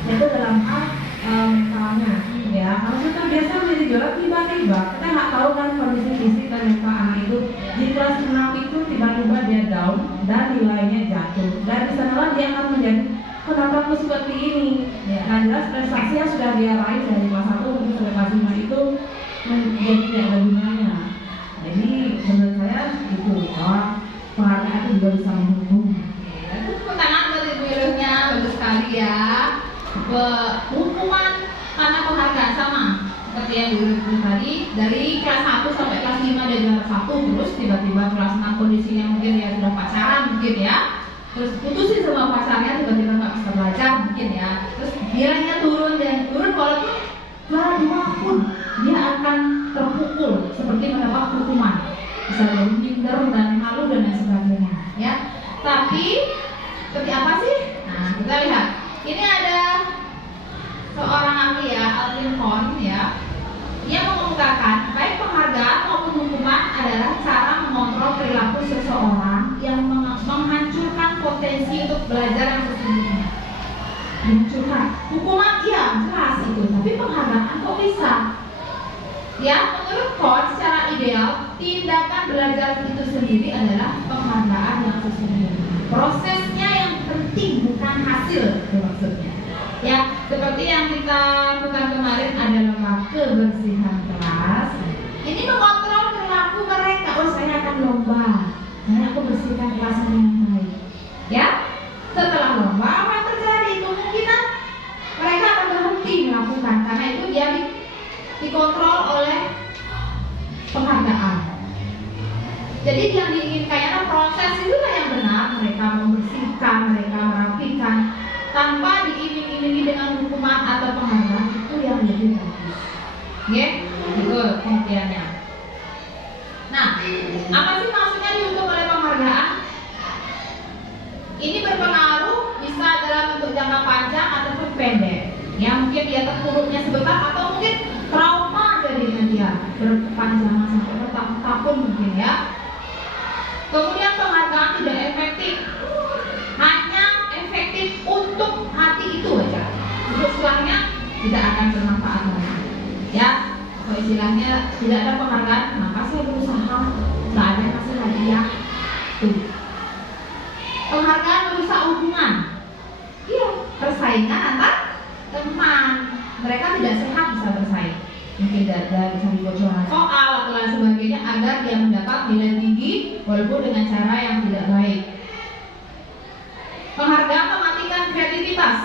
yaitu dalam hal mentalnya. Ya, kalau kita biasa menjadi juara tiba-tiba kita nggak tahu kan kondisi fisik dan mental anak itu di kelas 6 itu tiba-tiba dia down dan nilainya jatuh, dan di sanalah dia akan menjadi kenapa aku seperti ini. Nah, jelas prestasi yang sudah dia raih dari kelas 1 untuk sampai kelas 5 itu menjadi tidak ada gunanya. Jadi menurut saya itu bahwa penghargaan itu juga bisa menghukum. Itu tepuk tangan buat Ibu Ilonya, bagus sekali ya. Hukuman karena penghargaan sama seperti yang Bu Ilo tadi, dari kelas 1 sampai kelas 5 dia juara 1, terus tiba-tiba kelas 6 kondisinya mungkin dia sudah pacaran mungkin ya, terus putusin sama pacarnya, tiba-tiba nggak bisa belajar mungkin ya, terus nilainya turun walaupun juara 2 pun dia akan terpukul seperti mendapat hukuman, bisa jadi minder dan malu dan lain sebagainya ya. Tapi seperti apa sih? Nah, kita lihat ini ada seorang ahli ya, Alvin Cohn ya, dia mengemukakan baik penghargaan maupun hukuman adalah cara mengontrol perilaku seseorang yang menghancurkan potensi untuk belajar yang sesungguhnya. Menghancurkan. Hukuman iya jelas itu, tapi penghargaan kok bisa? Ya, menurut Cohn secara ideal tindakan belajar itu sendiri adalah penghargaan yang sesungguhnya. Prosesnya yang penting bukan hasil, itu maksudnya. Ya, seperti yang kita lakukan kemarin ada lomba kebersihan kelas. Ini mengontrol perilaku mereka. Oh, saya akan lomba, saya aku bersihkan kelas dengan baik. Ya, setelah lomba apa yang terjadi? Kemungkinan mereka akan berhenti melakukan karena itu dia dikontrol oleh penghargaan. Jadi yang diinginkannya proses itulah yang benar. Mereka membersihkan, mereka merapikan tanpa diiming-imingi dengan hukuman atau penghargaan, itu yang lebih bagus. Oke, itu pengertiannya. Nah, apa sih maksudnya dihukum oleh penghargaan? Ini berpengaruh bisa dalam bentuk jangka panjang ataupun pendek. Ya, mungkin dia terpuruknya sebentar atau mungkin trauma jadinya dia berpanjangan sampai bertahun-tahun mungkin ya. Kemudian penghargaan tidak efektif, hanya efektif untuk hati itu aja. Untuk setelahnya tidak akan bermanfaat lagi. Ya, kalau istilahnya tidak ada penghargaan, kenapa saya berusaha? Tidak ada yang kasih hadiah. Tuh. Penghargaan merusak hubungan. Iya, persaingan antar teman. Mereka tidak sehat bisa bersaing. Mungkin ada bisa dibocorkan soal atau lain sebagainya agar dia mendapat nilai tinggi walaupun dengan cara yang tidak baik. Penghargaan mematikan kreativitas.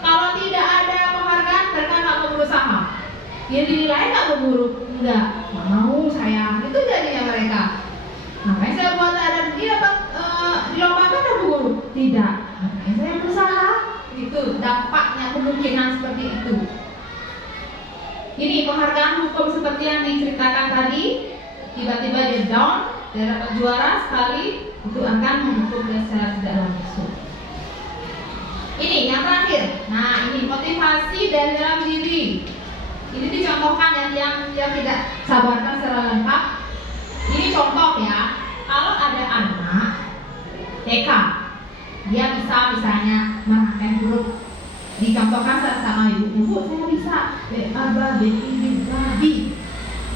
Kalau tidak ada penghargaan, mereka nggak mau berusaha. Yang dinilai nggak berburu, nggak mau saya. Itu jadinya mereka. Makanya saya buat ada dia dapat dilombakan dan berburu, tidak. Makanya saya berusaha. Itu dampaknya kemungkinan seperti itu. Ini penghargaan hukum seperti yang diceritakan tadi, tiba-tiba dia down, dia dapat juara sekali, itu akan menghukum dia secara tidak langsung. Ini yang terakhir. Nah, ini motivasi dari dalam diri. Ini dicontohkan yang tidak sabarkan secara lengkap. Ini contoh ya. Kalau ada anak TK, dia bisa misalnya merangkai huruf, dicontohkan sama ibunya, Bu, saya bisa B A B B I B B.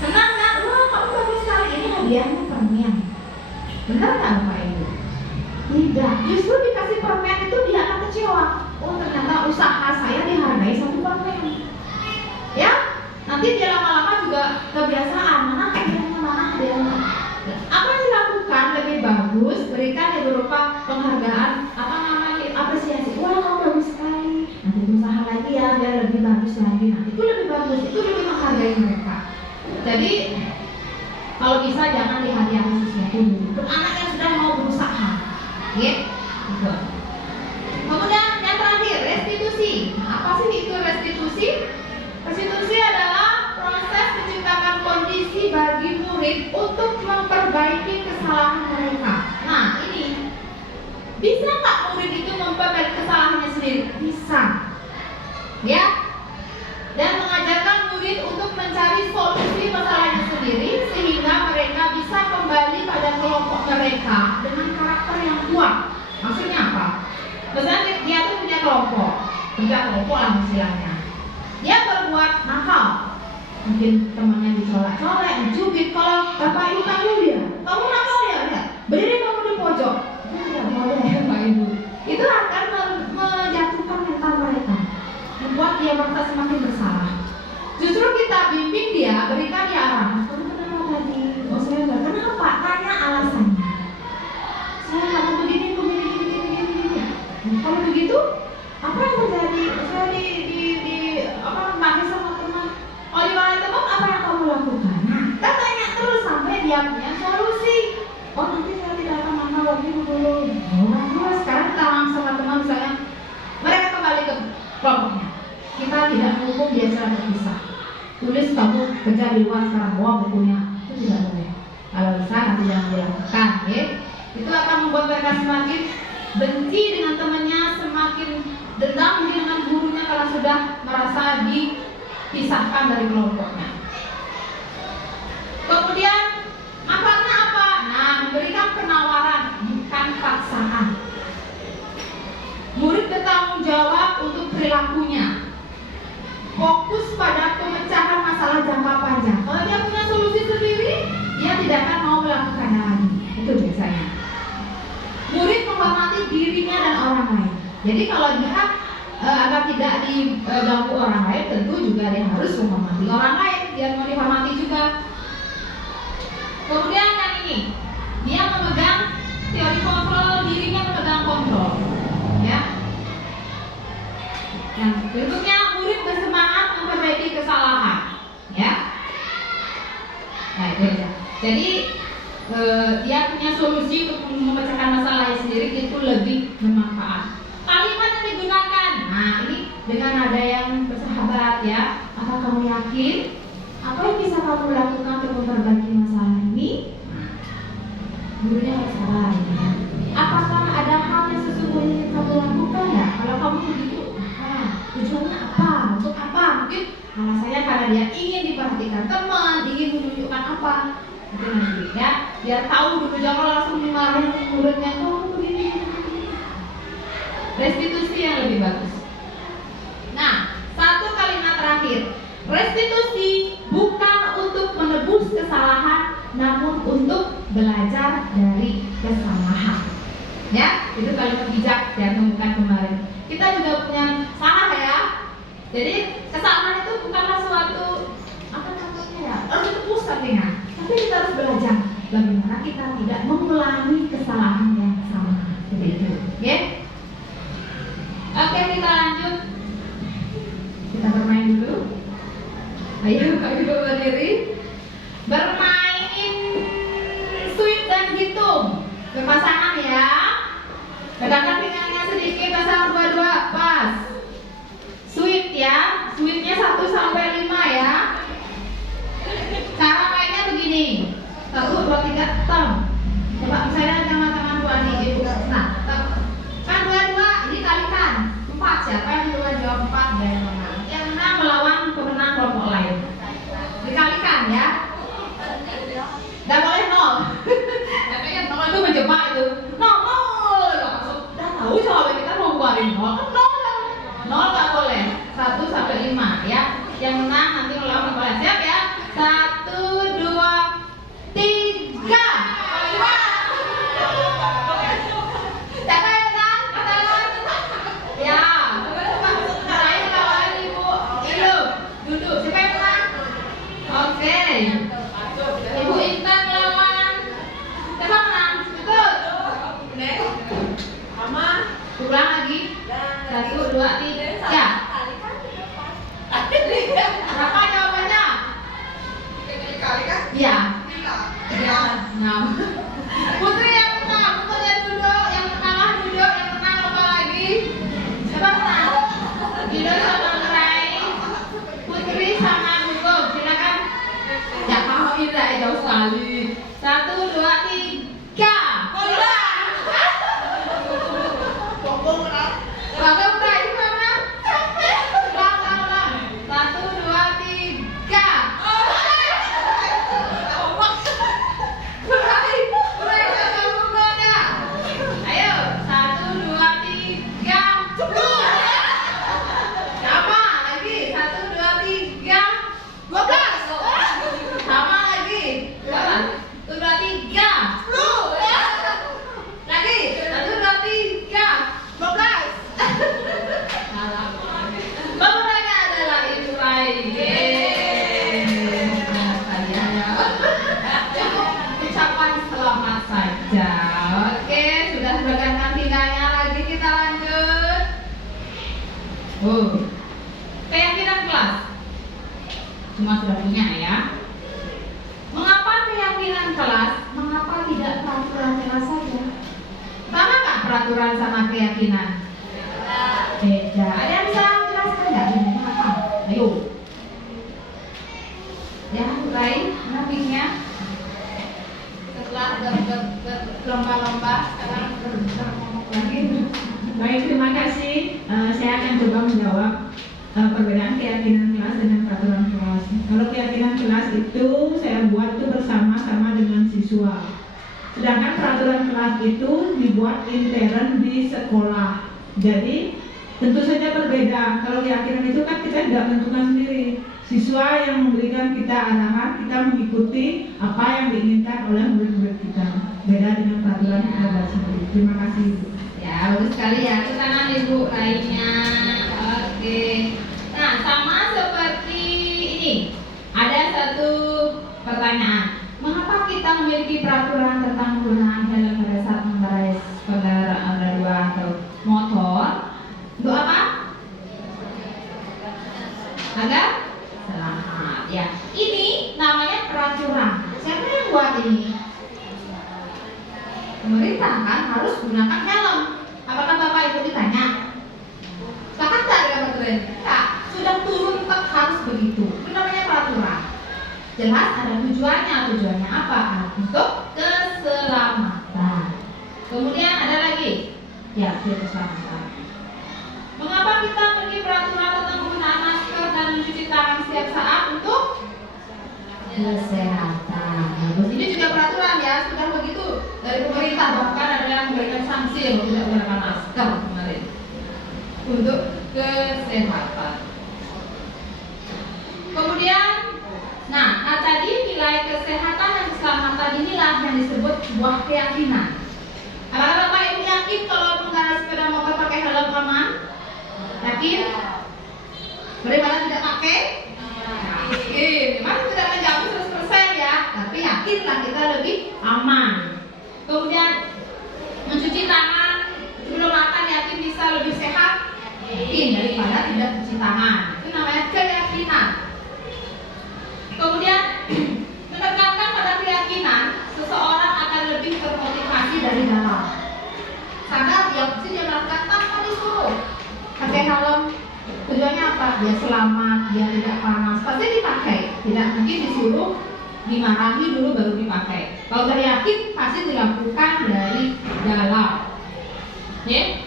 Senang kan? Wah, kamu bagus sekali. Ini hadiahnya permen. Benar nggak Bapak Ibu? Tidak. Justru dikasih permen itu dia akan kecewa. Oh, ternyata usaha saya dihargai satu permen. Ya, nanti dia lama-lama juga kebiasaan. Mana hadiahnya? Apa yang dilakukan lebih bagus? Berikan yang berupa penghargaan, apa namanya, apresiasi. Wah, kamu bagus sekali. Nanti usaha lagi ya, biar lebih bagus lagi. Nanti itu lebih bagus, itu lebih menghargai mereka. Jadi kalau bisa jangan dihadiahi sesuatu untuk anak yang sudah mau berusaha, ya. Gitu. Kemudian yang terakhir, restitusi. Nah, apa sih itu restitusi? Restitusi adalah proses menciptakan kondisi bagi murid untuk memperbaiki kesalahan mereka. Nah, ini bisa nggak murid itu memperbaiki kesalahannya sendiri? Bisa, ya. Dan mengajarkan murid untuk mencari solusi masalahnya sendiri sehingga mereka bisa kembali pada kelompok mereka dengan karakter yang kuat. Maksudnya apa? Misalnya dia tuh punya kelompok lah istilahnya. Dia berbuat nakal, mungkin temannya dicolek-colek, dicubit. Kalau Bapak Ibu panggil dia, kamu nakal ya, berdiri kamu di pojok. Itu tidak boleh Bapak Ibu. Itu akan menjatuhkan mental mereka, membuat dia merasa semakin bersalah. Justru kita bimbing dia, berikan dia arahan. Kamu kenapa tadi? Oh, saya enggak. Kenapa? Tanya alasannya. Saya kamu begini. Kalau begitu, apa yang terjadi? Saya nangis sama teman. Oh, di mana teman? Apa yang kamu lakukan? Nah, kita tanya terus sampai dia punya solusi. Oh, nanti saya tidak akan nakal lagi dulu. Oh, sekarang kita langsung sama teman misalnya, mereka kembali ke kelompoknya. Kita tidak menghukum dia secara terpisah. Tulis kamu kerja di luar sekarang, bawa bukunya. Itu tidak boleh. Kalau bisa nanti jangan dilakukan, ya. Itu akan membuat mereka semakin benci dengan temannya, semakin dendam dengan gurunya kalau sudah merasa dipisahkan dari kelompoknya. Kemudian manfaatnya apa? Nah, memberikan penawaran, bukan paksaan. Murid bertanggung jawab untuk perilakunya. Fokus pada pemecahan masalah jangka panjang. Kalau dia punya solusi sendiri, dia tidak akan mau melakukannya lagi. Itu biasanya. Murid menghormati dirinya dan orang lain. Jadi kalau dia agar tidak diganggu orang lain, tentu juga dia harus menghormati orang lain. Dia mau dihormati juga. Kemudian yang ini, dia memegang teori kontrol, dirinya memegang kontrol. Ya. Yang berikutnya, murid bersemangat memperbaiki kesalahan. Ya. Nah, itu aja. Jadi dia punya solusi untuk memecahkan masalahnya sendiri, itu lebih bermanfaat. Kalimat yang digunakan, nah ini dengan nada yang bersahabat ya. Apa kamu yakin? Apa yang bisa kamu lakukan untuk memperbaiki masalah ini? Nah, gurunya harus sabar ya. Apakah ada hal yang sesungguhnya yang kamu lakukan ya? Kalau kamu begitu, tujuannya apa? Untuk apa? Mungkin alasannya karena dia ingin diperhatikan teman, ingin menunjukkan apa? Itu nanti ya, biar tahu dulu, jangan langsung dimarahin muridnya, kamu begini. Restitusi yang lebih bagus. Nah, satu kalimat terakhir. Restitusi bukan untuk menebus kesalahan, namun untuk belajar dari kesalahan. Ya, itu kalimat bijak yang temukan kemarin. Kita juga punya salah ya. Jadi kesalahan itu bukanlah suatu apa namanya ya, harus ditebus artinya. Tapi kita harus belajar bagaimana kita tidak mengulangi kesalahan yang sama. Seperti itu, ya. Oke, kita lanjut. Kita bermain dulu. Ayo, kami berdiri. Bermain sweet dan hitung berpasangan ya. Tegakkan pinggangnya sedikit, pasang dua-dua pas. Sweet ya, sweetnya 1 sampai 5 ya. Cukup ucapan selamat saja. Oke, sudah bergantian tinggalnya lagi, kita lanjut. Keyakinan kelas. Semua sudah punya ya. Mengapa keyakinan kelas? Mengapa tidak peraturan kelas saja? Sama nggak peraturan sama keyakinan? Beda. Ada yang bisa jelaskan nggak ini mengapa? Ayo. Ya, mulai nafinya. Setelah berlomba-lomba, sekarang ngomong lagi. Baik, terima kasih. Saya akan coba menjawab perbedaan keyakinan kelas dengan peraturan kelas. Kalau keyakinan kelas itu saya buat itu bersama-sama dengan siswa. Sedangkan peraturan kelas itu dibuat intern di sekolah. Jadi tentu saja berbeda. Kalau keyakinan itu kan kita tidak menentukan sendiri. Siswa yang memberikan kita arahan, kita mengikuti apa yang diinginkan oleh murid-murid kita. Beda dengan peraturan kita buat sendiri. Terima kasih, Ibu. Ya, bagus sekali ya. Ke kanan Ibu lainnya. Oke. Nah, sama seperti ini. Ada satu pertanyaan. Mengapa kita memiliki peraturan tentang penggunaan helm pada saat mengendarai kendaraan roda dua atau motor? Untuk apa? Agar selamat. Ya, ini namanya peraturan. Siapa yang buat ini? Pemerintah kan harus gunakan helm. Apakah Bapak Ibu ditanya? Sepakat tak dengan peraturan? Tak. Sudah turun tetap harus begitu. Itu namanya peraturan. Jelas ada tujuannya. Tujuannya apa? Untuk keselamatan. Kemudian ada lagi. Ya, keselamatan. Mengapa kita memiliki peraturan tentang penggunaan masker dan mencuci tangan setiap saat untuk kesehatan? Nah, ini juga peraturan ya, sudah begitu dari pemerintah, bahkan ada yang memberikan sanksi kalau tidak menggunakan masker kemarin untuk kesehatan. Kemudian, nah tadi nilai kesehatan dan keselamatan inilah yang disebut sebuah keyakinan. Apakah Bapak Ibu yakin kalau mengendarai sepeda motor pakai helm aman? Yakin? Daripada tidak pakai? Yakin. Memang tidak menjawab 100% ya, tapi yakinlah kita lebih aman. Kemudian mencuci tangan sebelum makan, yakin bisa lebih sehat? Yakin daripada tidak cuci tangan. Itu namanya keyakinan. Kemudian menekankan pada keyakinan, seseorang akan lebih termotivasi dari dalam. Sadar dia pasti dia melakukan tanpa disuruh. Pakai helm tujuannya apa? Dia selamat, dia tidak panas. Pasti dipakai. Tidak mungkin disuruh, dimarahi dulu baru dipakai. Kalau sudah yakin pasti dilakukan dari dalam. Ya?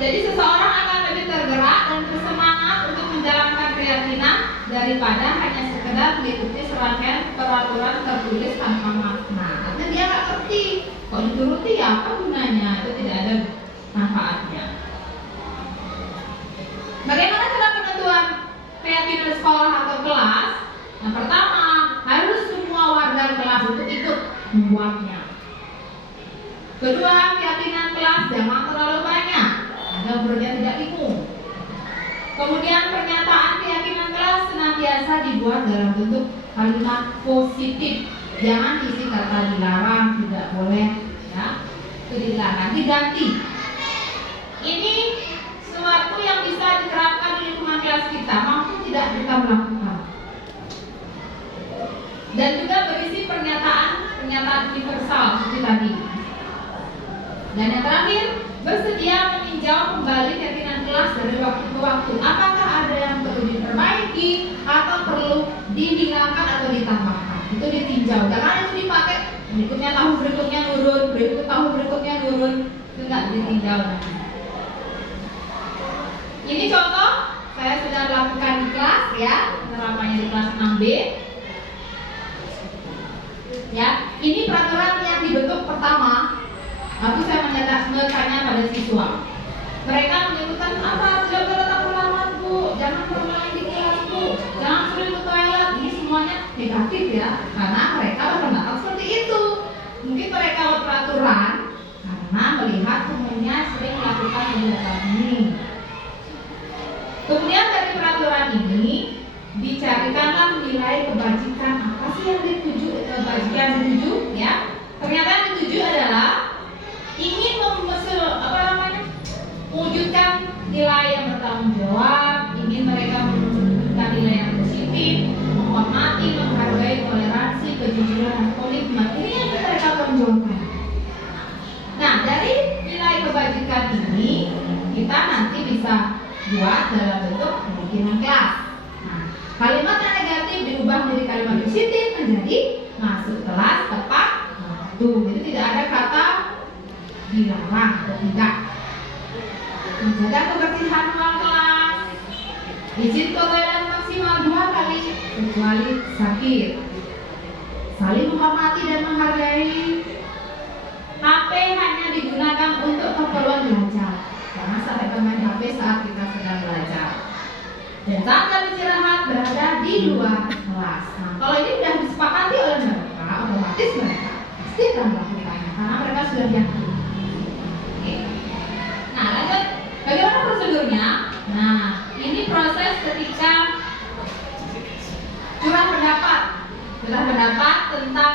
Jadi seseorang akan lebih tergerak dan bersemangat untuk menjalankan keyakinan daripada hanya sekedar mengikuti serangkaian peraturan tertulis tanpa makna. Artinya dia nggak ngerti. Kalau dituruti ya apa gunanya? Itu tidak ada manfaatnya. Bagaimana cara penentuan keyakinan sekolah atau kelas? Yang pertama, harus semua warga kelas itu ikut membuatnya. Kedua, keyakinan kelas jangan terlalu banyak agar muridnya tidak bingung. Kemudian pernyataan keyakinan kelas senantiasa dibuat dalam bentuk kalimat positif. Jangan isi kata dilarang, tidak boleh, ya. Itu dilarang, diganti. Ini sesuatu yang bisa diterapkan di lingkungan kelas kita, maupun tidak kita melakukan. Dan juga berisi pernyataan universal seperti tadi. Dan yang terakhir, bersedia meninjau kembali keyakinan kelas dari waktu ke waktu. Apakah ada yang perlu diperbaiki atau perlu dihilangkan atau ditambahkan? Itu ditinjau. Jangan itu dipakai tahun berikutnya nurun, tahun berikutnya nurun. Itu nggak ditinjau nanti. Ini contoh saya sudah lakukan di kelas ya, penerapannya di kelas 6B. Ya, ini peraturan yang dibentuk pertama. Lalu saya bertanya pada siswa. Mereka menyebutkan apa? Tidak boleh datang terlambat Bu, jangan bermain di kelas Bu, jangan sering ke toilet. Ini semuanya negatif ya, karena mereka berpendapat seperti itu. Mungkin mereka buat peraturan karena melihat umumnya sering melakukan kegiatan ini. Kemudian dari peraturan ini dicarikanlah nilai kebajikan apa sih yang dituju, ya. Ternyata yang dituju adalah ingin mewujudkan nilai yang bertanggung jawab, ingin mereka mewujudkan nilai yang positif, menghormati, menghargai, toleransi, kejujuran, dan komitmen. Ini yang mereka tonjolkan. Nah, dari nilai kebajikan ini kita nanti bisa buat dalam bentuk keyakinan kelas. Nah, kalimat yang negatif diubah menjadi kalimat positif menjadi masuk kelas tepat waktu. Jadi tidak ada kata dilarang atau tidak. Menjaga kebersihan ruang kelas, izin ke toilet maksimal 2 kali kecuali sakit, saling menghormati dan menghargai. HP hanya digunakan untuk keperluan belajar, jangan sampai bermain HP saat kita sedang belajar. Dan saat kami istirahat berada di luar kelas. Nah, kalau ini sudah disepakati oleh mereka, otomatis mereka pasti akan melakukannya karena mereka sudah yakin. Oke. Nah, lanjut. Bagaimana prosedurnya? Nah, ini proses ketika curah pendapat tentang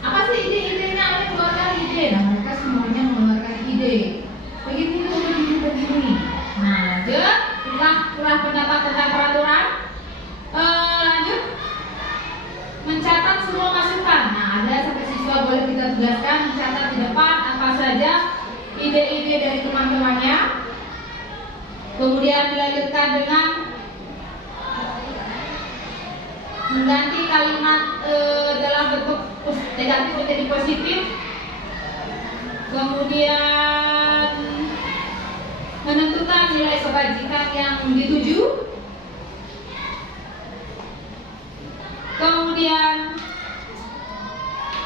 apa sih ide-idenya, ada mengeluarkan ide. Nah, mereka semuanya mengeluarkan ide. Begini. Nah, lanjut. Curah pendapat tentang peraturan. Lanjut. Mencatat semua masukan. Nah, ada sampai siswa boleh kita tugaskan mencatat di depan apa saja ide-ide dari teman-temannya. Kemudian dilanjutkan dengan mengganti kalimat dalam bentuk negatif menjadi positif. Kemudian menentukan nilai kebajikan yang dituju. Kemudian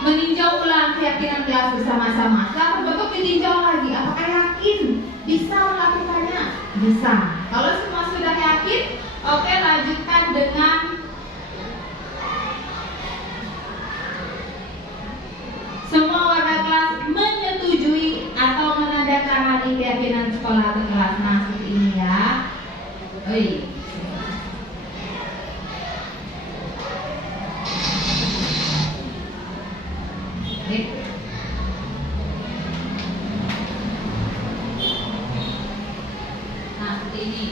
meninjau ulang keyakinan kelas bersama-sama. Setelah terbentuk ditinjau lagi, apakah yakin bisa melakukannya? Bisa. Kalau semua sudah yakin, oke, lanjutkan dengan semua warga kelas menyetujui atau menandatangani keyakinan sekolah atau kelas. Nah, seperti ini ya. Nah, seperti ini.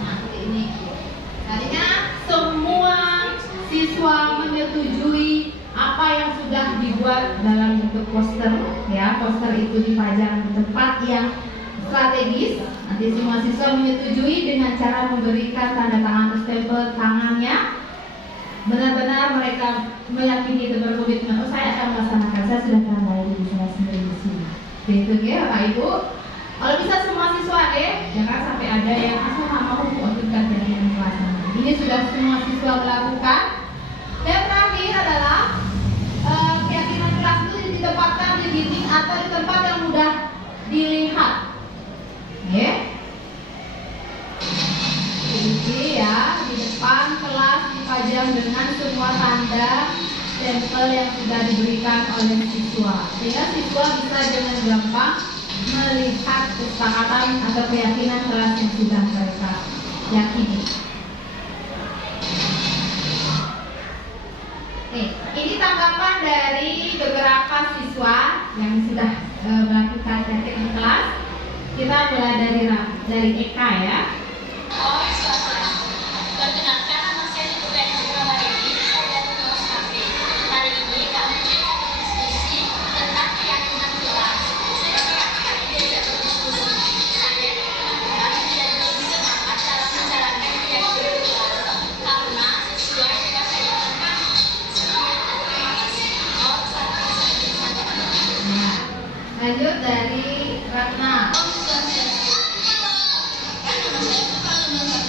Nah, seperti ini. Tadinya semua siswa menyetujui apa yang sudah dibuat dalam bentuk poster, ya. Poster itu dipajang di tempat yang strategis. Nanti semua siswa menyetujui dengan cara memberikan tanda tangan atau stempel tangannya. Benar-benar mereka meyakini itu berkomitmen. Oh, saya akan melaksanakan. Saya sudah tandai di saya sendiri di sini. Itu ya, Bapak Ibu. Kalau bisa semua siswa jangan sampai ada yang asal nggak mau mewujudkan keyakinan kelas. Ini sudah semua siswa melakukan. Dan terakhir adalah keyakinan kelas itu ditempatkan di dinding atau di tempat yang mudah dilihat. Ya. Ini ya, di depan kelas dipajang dengan semua tanda stempel yang sudah diberikan oleh siswa, sehingga siswa bisa dengan gampang melihat kesepakatan atau keyakinan kelas yang sudah mereka yakini. Ini tanggapan dari beberapa siswa yang sudah melakukan keyakinan kelas. Kita mulai dari Eka ya. Perkenalkan, nama saya Putri Nurhayati. Saya lulus HP. Hari ini kami akan berdiskusi tentang keyakinan kelas. Saya silakan diajak berdiskusi. Saya benar-benar tidak lebih semangat dalam menjalankan keyakinan kelas karena sesuai dengan keyakinan kami. Lanjut dari Ratna. Kan nama saya Putri Nurhayati.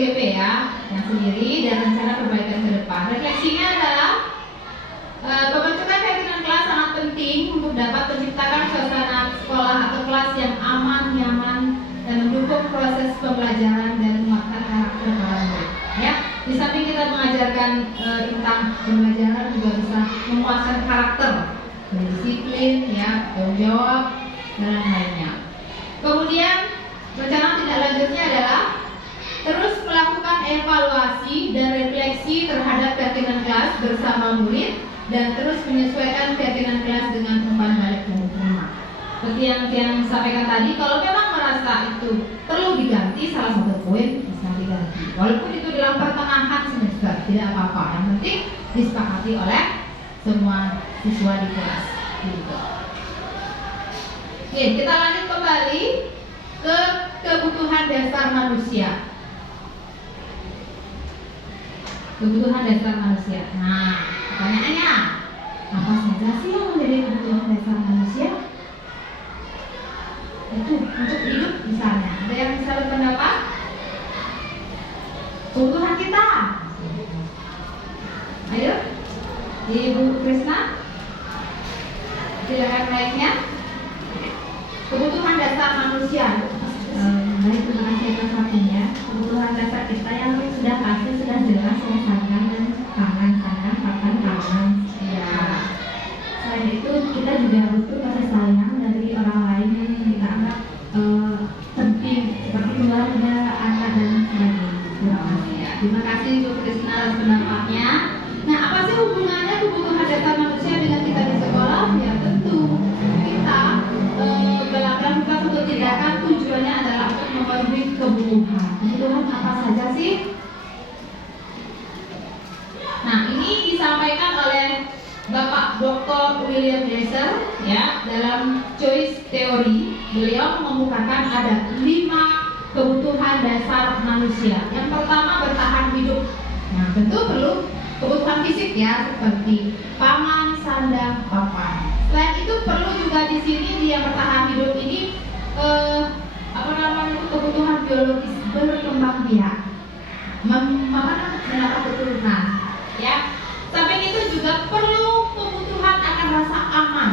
GBP ya, yang sendiri dan rencana perbaikan ke depan. Refleksinya adalah pembentukan keyakinan kelas sangat penting untuk dapat menciptakan suasana sekolah atau kelas yang aman, nyaman, dan mendukung proses pembelajaran dan menguatkan karakter para murid. Ya, di samping kita mengajarkan tentang pembelajaran juga bisa menguatkan karakter, disiplin, ya, tanggung jawab, dan lain-lainnya. Kemudian rencana tindak lanjutnya adalah terus melakukan evaluasi dan refleksi terhadap keyakinan kelas bersama murid dan terus menyesuaikan keyakinan kelas dengan umpan balik pengumuman. Seperti yang sampaikan tadi, kalau memang merasa itu perlu diganti salah satu poin bisa diganti. Walaupun itu dalam pertengahan semester tidak apa-apa. Yang penting disepakati oleh semua siswa di kelas. Gitu. Oke, kita lanjut kembali ke kebutuhan dasar manusia. Kebutuhan dasar manusia. Nah, pertanyaannya, apa saja sih yang menjadi kebutuhan dasar manusia? Itu untuk hidup misalnya. Ada yang bisa berpendapat? Kebutuhan kita. Ayo, Ibu Krisna. Silakan naiknya. Kebutuhan dasar manusia. Baik, terima kasih atas waktunya. Kebutuhan dasar kita yang sudah pasti sudah jelas, ya, sandang dan pangan, pakan, pangan. Ya. Selain itu kita juga butuh kasih sayang dari orang lain yang kita anggap penting, seperti keluarga, anak dan sebagainya. Terima kasih. Terima kasih Ibu Krisna atas pendapatnya. Nah, apa sih hubungannya kebutuhan dasar manusia dengan kita di sekolah? Ya tentu kita melakukan suatu tindakan tujuannya adalah untuk memenuhi kebutuhan. Kebutuhan apa saja sih? Nah, ini disampaikan oleh Bapak Dr. William Glasser ya dalam Choice Theory. Beliau mengemukakan ada 5 kebutuhan dasar manusia. Yang pertama bertahan hidup. Nah, tentu perlu kebutuhan fisik ya seperti pangan, sandang, papan. Selain itu perlu juga di sini dia bertahan hidup ini kebutuhan biologis berkembang biak, mendapat keturunan. Ya, samping itu juga perlu kebutuhan akan rasa aman.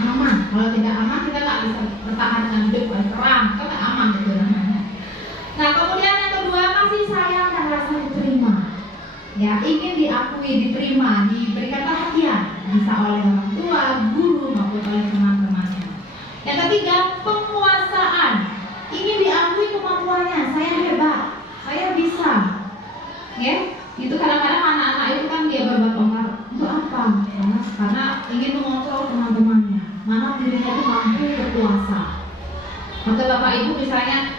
Aman. Kalau tidak aman kita nggak bisa bertahan dengan hidup perang. Kita nggak aman gitu namanya. Nah, kemudian yang kedua kasih sayang dan rasa diterima. Ya, ingin diakui, diterima, diberikan perhatian, bisa oleh orang tua, guru maupun oleh teman-temannya. Yang ketiga, penguasaan. Ingin diakui kemampuannya, saya hebat, saya bisa. Ya, itu kadang-kadang anak-anak itu kan dia berbangga untuk apa? Karena ingin mengontrol teman-temannya. Mana dirinya itu mampu berkuasa. Atau Bapak Ibu misalnya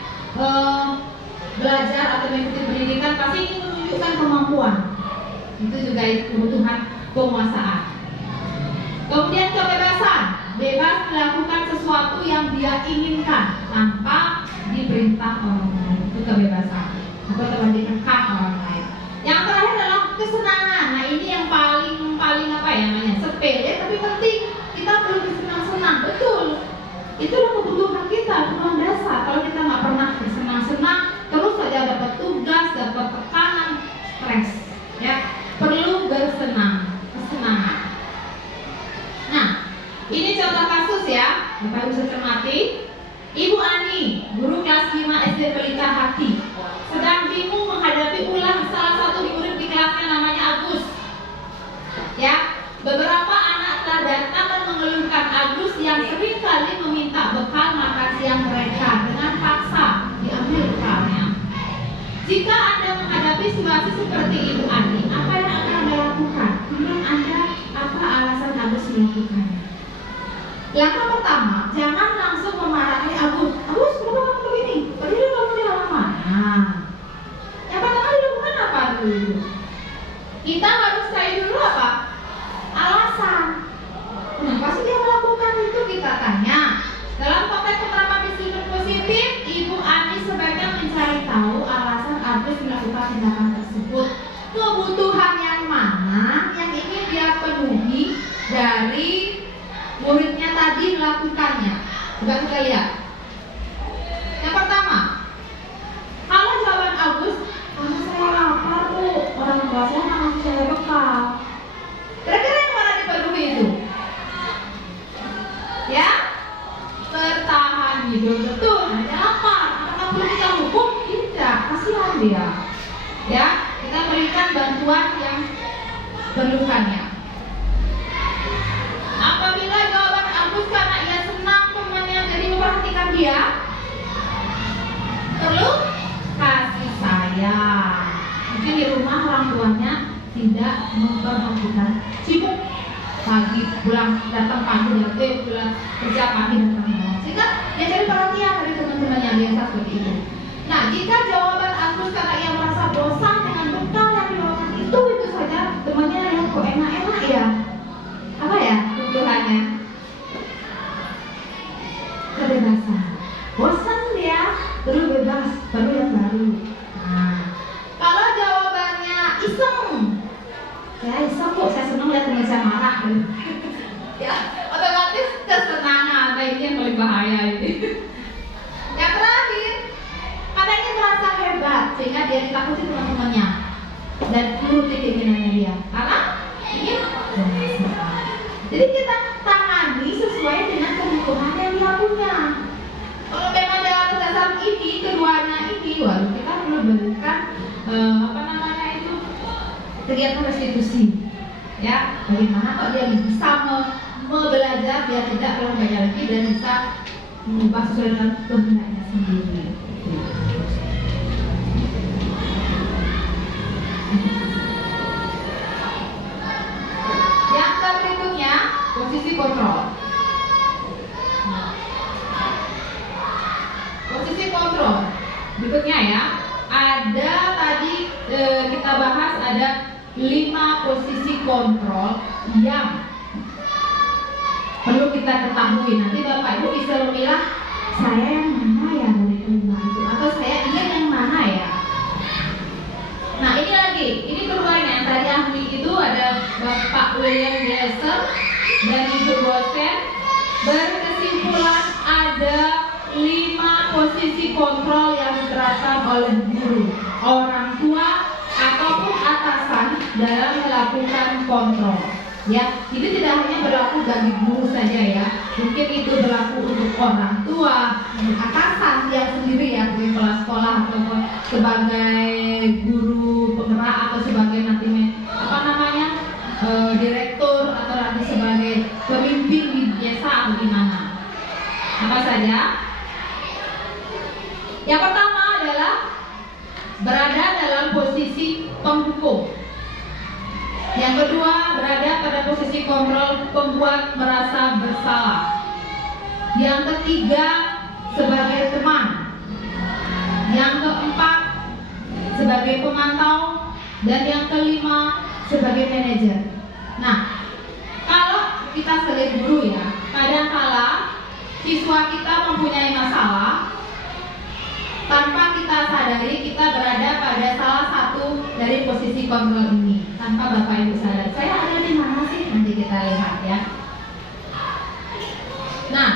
belajar atau mengikuti pendidikan pasti ingin menunjukkan kemampuan. Itu juga kebutuhan penguasaan. Kemudian kebebasan, bebas melakukan sesuatu yang dia inginkan tanpa diperintah orang lain. Itu kebebasan. Atau tanpa dikekang orang lain. Yang terakhir adalah kesenangan. Nah, ini yang paling apa ya namanya? Sepele tapi penting. Kita perlu bersenang-senang, betul. Itulah kebutuhan kita, kebutuhan dasar. Kalau kita nggak pernah bersenang-senang, terus saja dapat tugas, dapat tekanan, stres, ya. Perlu kesenangan. Nah, ini contoh kasus ya, Bapak Ibu cermati. Ibu Ani, guru kelas 5 SD Pelita Hati, sedang bingung menghadapi ulah salah satu murid di kelasnya namanya Agus. Ya, beberapa anak telah datang dan mengeluhkan Agus yang sering kali meminta bekal makan siang mereka dengan paksa diambil bekalnya. Jika Anda menghadapi situasi seperti Ibu Ani, apa yang akan Anda lakukan? Menurut Anda, apa alasan Agus melakukannya? Langkah pertama, jangan langsung memarahi Agus. Agus, kenapa kamu begini? Tadi kamu di halaman. Nah, yang pertama dilakukan apa dulu? Kita harus cari dulu apa? Alasan. Kenapa sih dia melakukan itu? Kita tanya. Dalam konteks penerapan disiplin positif, Ibu Ani sebaiknya mencari tahu alasan Agus melakukan tindakan tersebut. Kebutuhan yang mana yang ingin dia penuhi dari muridnya tadi melakukannya. Coba kita lihat. Yang pertama, kalau jawaban Agus dia. Ya, kita berikan bantuan yang perlukannya. Apabila jawaban Agus karena ia senang temannya jadi memperhatikan dia, perlu kasih sayang. Mungkin di rumah orang tuanya tidak memperhatikan, sibuk pagi pulang datang pagi pulang kerja pagi datang malam, sehingga dia cari perhatian dari teman-temannya biasa seperti itu. Nah, jika jawaban Agus karena ia merasa bosan dengan bekal yang dilakukan itu saja, temannya yang kok enak-enak ya, apa ya kebutuhannya? Kebebasan. Bosan dia, terus bebas, baru yang baru. Nah, kalau jawabannya iseng, saya iseng kok, saya senang lihat teman saya marah. Ya, otomatis kesenangan, nah ini yang paling bahaya ini. Yang terakhir, karena ingin merasa hebat sehingga dia ditakuti teman-temannya dan menuruti keinginannya dia. Karena ingin berhasil. Jadi kita tangani sesuai dengan kebutuhan yang dia punya. Kalau memang dia atas dasar ini, keduanya ini, walau kita perlu berikan kegiatan restitusi. Ya, bagaimana kalau dia bisa belajar, dia tidak perlu belajar lagi dan bisa mengubah sesuai dengan kehendaknya sendiri. Yang berikutnya, posisi kontrol. Posisi kontrol berikutnya ya, ada tadi kita bahas ada 5 posisi kontrol yang perlu kita ketahui. Nanti Bapak Ibu bisa memilah, saya yang mana ya dari 5 itu, atau saya ingin yang mana ya. Nah ini lagi, ini keduanya. Tadi ahli itu ada Bapak William Glaser dan Ibu Bosen. Berkesimpulan ada 5 posisi kontrol yang diterapkan oleh guru, orang tua, ataupun atasan dalam melakukan kontrol. Ya, ini tidak hanya berlaku bagi guru saja ya. Mungkin itu berlaku untuk orang tua, atasan yang sendiri ya, di kelas sekolah atau sebagai guru penggerak atau sebagai nanti direktur atau nanti sebagai pemimpin di desa atau di mana. Apa saja? Yang pertama adalah berada dalam posisi penghukum. Yang kedua, berada pada posisi kontrol pembuat merasa bersalah. Yang ketiga, sebagai teman. Yang keempat, sebagai pemantau. Dan yang kelima, sebagai manajer. Nah, kalau kita sebagai guru ya, kadangkala siswa kita mempunyai masalah, tanpa kita sadari kita berada pada salah satu dari posisi kontrol ini. Tanpa Bapak Ibu sadar, saya ada di mana sih? Nanti kita lihat ya. Nah,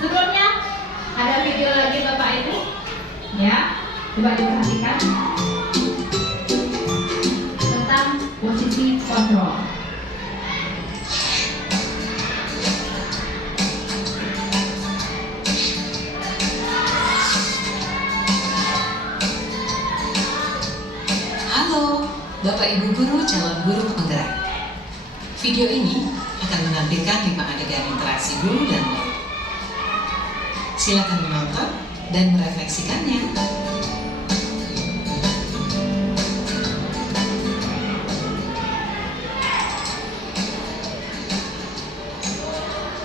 sebelumnya ada video lagi Bapak Ibu, ya. Coba diperhatikan tentang posisi kontrol. Bapak Ibu Guru calon guru penggerak. Video ini akan menampilkan 5 adegan interaksi guru dan murid. Silakan menonton dan merefleksikannya.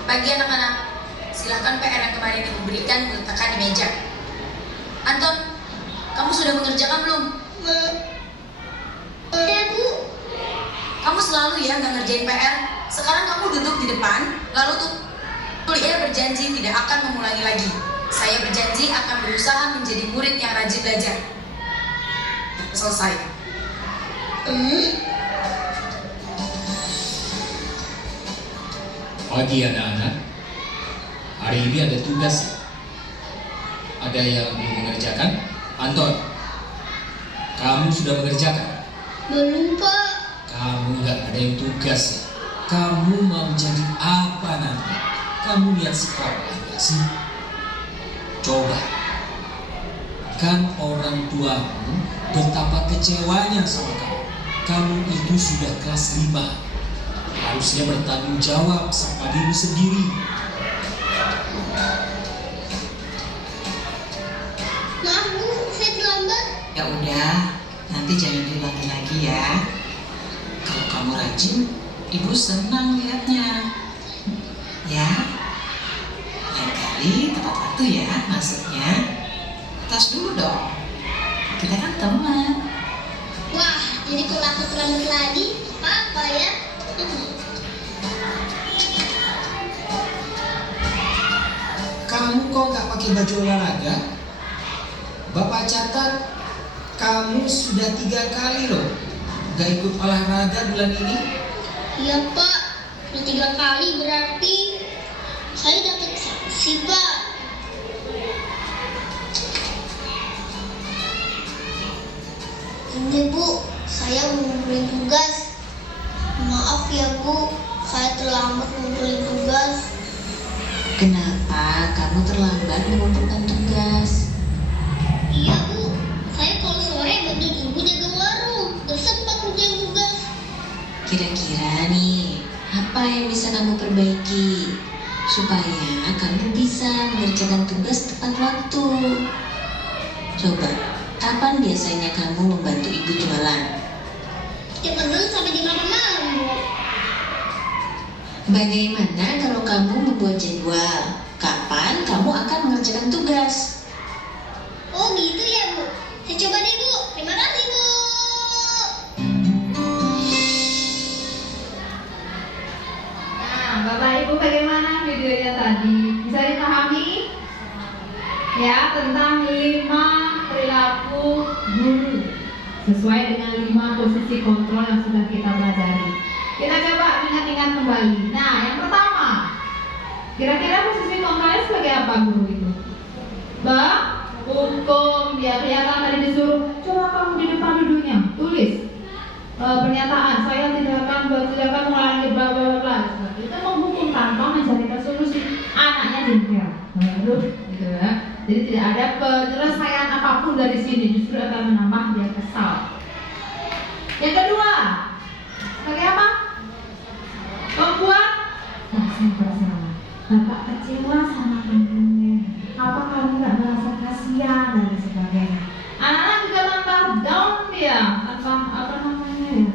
Pagi anak-anak, silakan PR yang kemarin Ibu berikan diletakkan di meja. Anton, kamu sudah mengerjakan belum? Kamu selalu ya nggak ngerjain PR. Sekarang kamu duduk di depan, lalu saya berjanji tidak akan mengulangi lagi. Saya berjanji akan berusaha menjadi murid yang rajin belajar. Selesai. Pagi anak-anak, hari ini ada tugas. Ada yang belum mengerjakan? Anton, kamu sudah mengerjakan? Belum, Pak. Kamu nggak ada yang tugas. Kamu mau jadi apa nanti? Kamu lihat sekolah nggak sih? Coba Kan orang tuamu betapa kecewanya sama kamu. Kamu itu sudah kelas 5. Harusnya bertanggung jawab sama diri sendiri. Maaf Bu, saya terlambat. Ya udah, nanti jangan diulangi lagi ya. Kalau kamu rajin, ibu senang lihatnya. Ya, lain kali tepat waktu ya masuknya. Tas dulu dong. Kita kan teman. Wah, jadi kalau aku terlambat lagi, apa ya? Kamu kok nggak pakai baju olahraga? Bapak catat kamu sudah 3 kali loh nggak ikut olahraga bulan ini. Iya Pak, udah 3 kali berarti saya dapat sanksi Pak. Ini Bu, saya mau ngumpulin tugas. Maaf ya Bu, saya terlambat ngumpulin tugas. Kenapa kamu terlambat mengumpulkan tugas? Iya Bu, saya kalau sore bantuin ibu jaga warung, gak sempat ngerjain tugas. Kira-kira nih, apa yang bisa kamu perbaiki supaya kamu bisa mengerjakan tugas tepat waktu? Coba, kapan biasanya kamu membantu ibu jualan? Tiap malam sampai jam 8 malam Bu. Bagaimana kalau kamu membuat jadwal? Kapan kamu akan mengerjakan tugas? Oh gitu ya Bu, saya coba deh Bu, terima kasih Bu. Nah, Bapak Ibu bagaimana videonya tadi? Bisa dipahami? Ya, tentang 5 perilaku guru sesuai dengan 5 posisi kontrol yang sudah kita pelajari. Kita coba ingat-ingat kembali. Nah, yang pertama, kira-kira posisi kontrolnya sebagai apa guru itu? Hukum, ya kelihatan tadi disuruh coba kamu di depan duduknya, tulis pernyataan saya tidak akan mengulangi bla bla bla. Itu menghukum tanpa mencari solusi. Anaknya jengkel, gitu ya. Jadi tidak ada penyelesaian apapun dari sini, justru akan menambah dia kesal. Yang kedua, sebagai apa? Membuat, nah saya merasa Bapak kecewa sama kamu. Apa kamu nggak merasa kasihan dan sebagainya? Anak-anak juga tambah down dia, tambah apa namanya ya,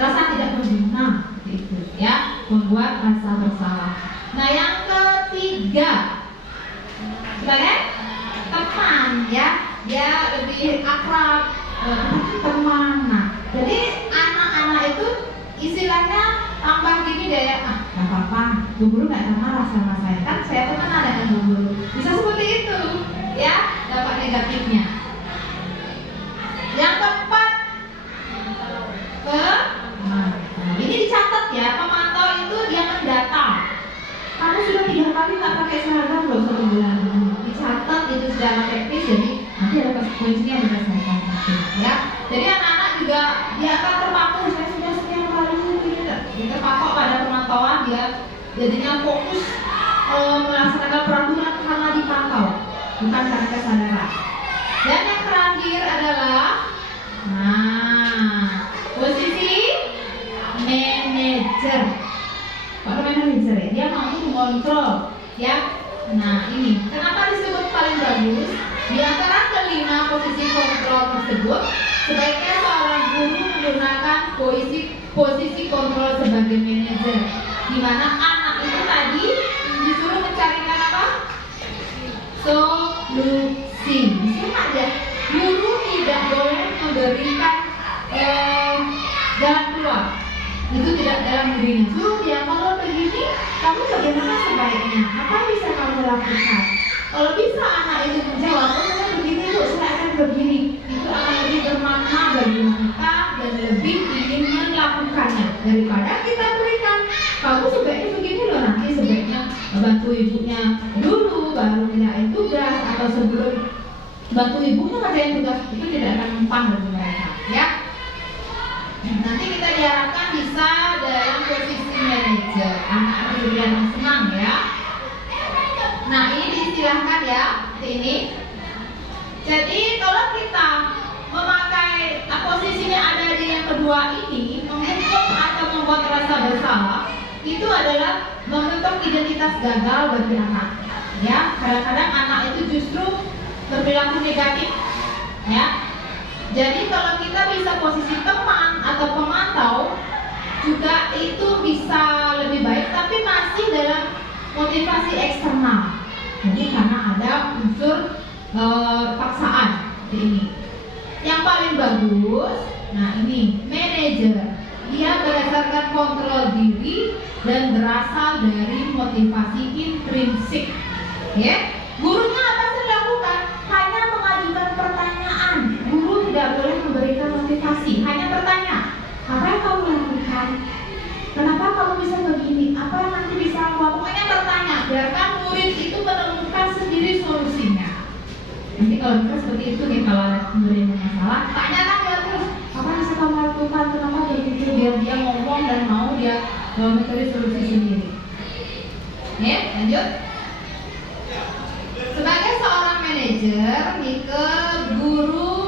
rasa tidak berguna, gitu ya, membuat rasa bersalah. Nah yang ketiga, sebagai teman ya, dia lebih akrab, teman. Nah, jadi anak-anak itu istilahnya tambah gini deh ya, nggak apa-apa, Bu Guru nggak marah sama saya, kan saya teman dengan Bu Guru. Bisa seperti itu, ya, dampak negatifnya. Yang keempat, ini dicatat ya, pemantau itu dia mendata. Kamu sudah 3 kali nggak pakai seragam loh 1 bulan. Dicatat itu secara teknis, jadi nanti ada konsekuensinya berdasarkan itu, ya. Jadi anak-anak juga dia akan terpaku. Saya sudah sekian kali kita patok pada pemantauan, dia jadinya fokus melaksanakan peraturan karena dipantau, bukan karena kesadaran. Dan yang terakhir adalah, nah, posisi manajer. Pak manajer ya, dia mampu mengontrol, ya. Nah ini, kenapa disebut paling bagus? Di antara kelima posisi kontrol tersebut, sebaiknya seorang guru menggunakan posisi kontrol sebagai manajer, di mana anak itu tadi disuruh mencarikan apa? Solusi. Ingat ya, guru tidak boleh memberikan jalan keluar. Itu tidak dalam dirinya. Suruh dia, kalau begini, kamu bagaimana sebaiknya? Apa yang bisa kamu lakukan? Kalau bisa anak itu menjawab, oh saya begini Bu, saya akan begini, itu akan lebih bermakna bagi mereka dan lebih ingin melakukannya daripada kita berikan, kamu sebaiknya begini loh, nanti sebaiknya bantu ibunya dulu baru ngerjain tugas, atau sebelum bantu ibunya ngerjain tugas, itu tidak akan mempan bagi mereka, ya. Nanti kita diharapkan bisa dalam posisi manajer, anak-anak juga yang senang ya. Nah ini diistilahkan ya, ini Jadi kalau kita memakai posisinya ada di yang kedua ini, menghukum atau membuat rasa bersalah, itu adalah membentuk identitas gagal bagi anak. Ya, kadang-kadang anak itu justru berperilaku negatif. Ya, jadi kalau kita bisa posisi teman atau pemantau, juga itu bisa lebih baik, tapi masih dalam motivasi eksternal. Jadi karena ada unsur paksaan seperti ini. Yang paling bagus, nah ini manajer, dia berdasarkan kontrol diri dan berasal dari motivasi intrinsik. Ya, gurunya apa sih lakukan? Hanya mengajukan pertanyaan. Guru tidak boleh memberikan motivasi, hanya bertanya. Apa yang kamu lakukan? Kenapa kamu bisa begini? Apa yang nanti bisa kamu? Pokoknya bertanya, biarkan murid itu menemukan sendiri solusinya. Nanti kalau kita seperti itu nih, kalau ada murid yang masalah, tanyakan dia terus, apa yang bisa kamu lakukan? Kenapa begitu? Biar dia ngomong dan mau dia mencari solusi sendiri. Ya, lanjut. Sebagai seorang manajer, Nike, guru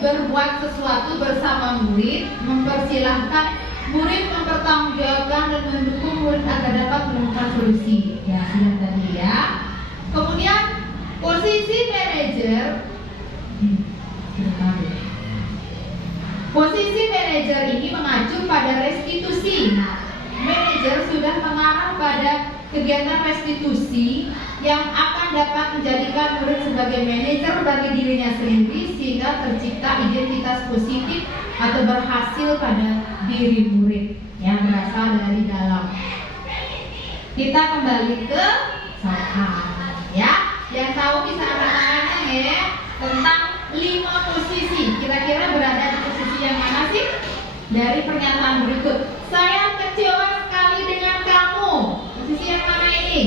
berbuat sesuatu bersama murid, mempersilahkan murid mempertanggungjawabkan dan mendukung murid agar dapat menemukan solusi. Ya, sudah tadi ya. Kemudian posisi manajer, posisi manajer ini mengacu pada restitusi. Nah, manajer sudah mengarah pada kegiatan restitusi yang akan dapat menjadikan murid sebagai manajer bagi dirinya sendiri sehingga tercipta identitas positif atau berhasil pada diri murid yang berasal dari dalam. Kita kembali ke soal ya. Yang tahu bisa angkat tangannya ya, tentang 5 posisi. Kira-kira berada di posisi yang mana sih? Dari pernyataan berikut. Saya kecewa sekali dengan kamu. Posisi yang mana ini?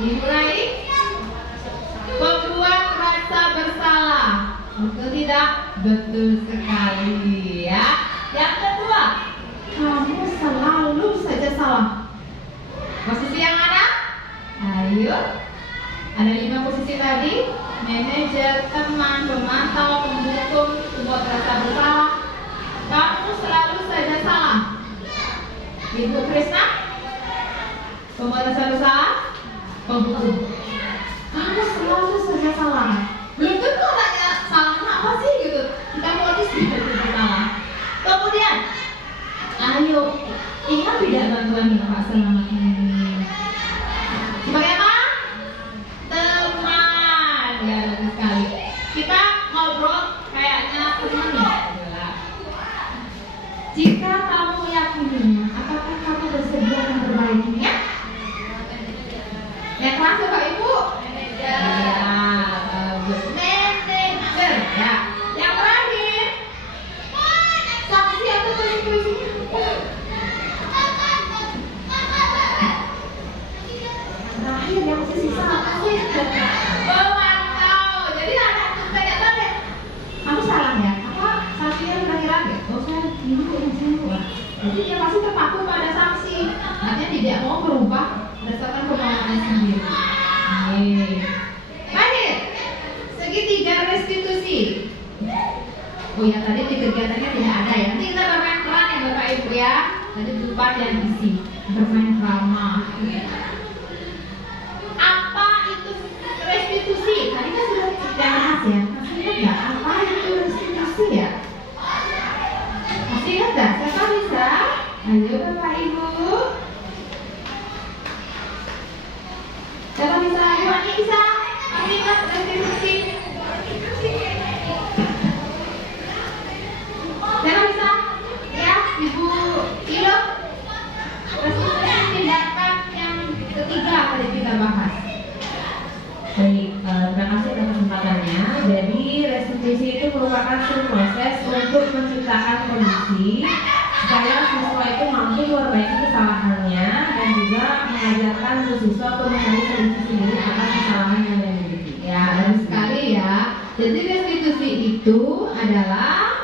Dimulai. Membuat rasa bersalah. Betul tidak? Betul sekali ya. Yang kedua, kamu selalu saja salah. Posisi yang mana? Ayo. Ada 5 posisi tadi. Manajer, teman, pemantau, pendukung, membuat rasa bersalah. Kamu selalu saja salah. Ibu Krisna, pembuat rasa bersalah, pembuku. Kamu selalu saja salah. Belum tentu nanya salahnya apa sih gitu. Kita modis tidak salah. Kemudian, ayo ingat tidak bantuan yang Pak Selamat ini? Sebagai apa? Teman. Ya bagus sekali. Kita ngobrol kayaknya teman ya. Jika kamu meyakininya, apakah kamu bersedia memperbaikinya? Yang kelas Bapak Ibu? Ya, bagus. Manager. Ya. Yang terakhir, saksi atau polisi-polisinya? Terakhir yang sisa apa sih? Pemantau. Jadi ada tanya deh. Kamu salah ya? Apa saksinya kira-kira deh? Oh saya ini yang salah. Jadi dia pasti terpaku pada sanksi. Artinya tidak mau berubah berdasarkan kemauannya sendiri. Terakhir, segitiga restitusi. Oh ya tadi di kegiatannya tidak ada ya. Nanti kita bermain peran ya Bapak Ibu ya. Tadi lupa yang isi bermain drama. Apa itu restitusi? Tadi kan sudah bahas ya. Masih ingat nggak apa itu restitusi ya? Masih ingat nggak? Siapa bisa? Ayo Bapak Ibu. Siapa bisa? Ayo Ani bisa. Ani ingat restitusi. Siapa bisa? Ya, Ibu Ilo. Restitusi tindakan yang ketiga tadi kita bahas. Baik, terima kasih atas kesempatannya. Jadi restitusi itu merupakan suatu proses untuk menciptakan kondisi supaya siswa itu mampu memperbaiki kesalahannya dan juga mengajarkan siswa untuk mencari solusi sendiri atas kesalahan yang dia miliki. Ya, bagus sekali ya. Jadi restitusi itu adalah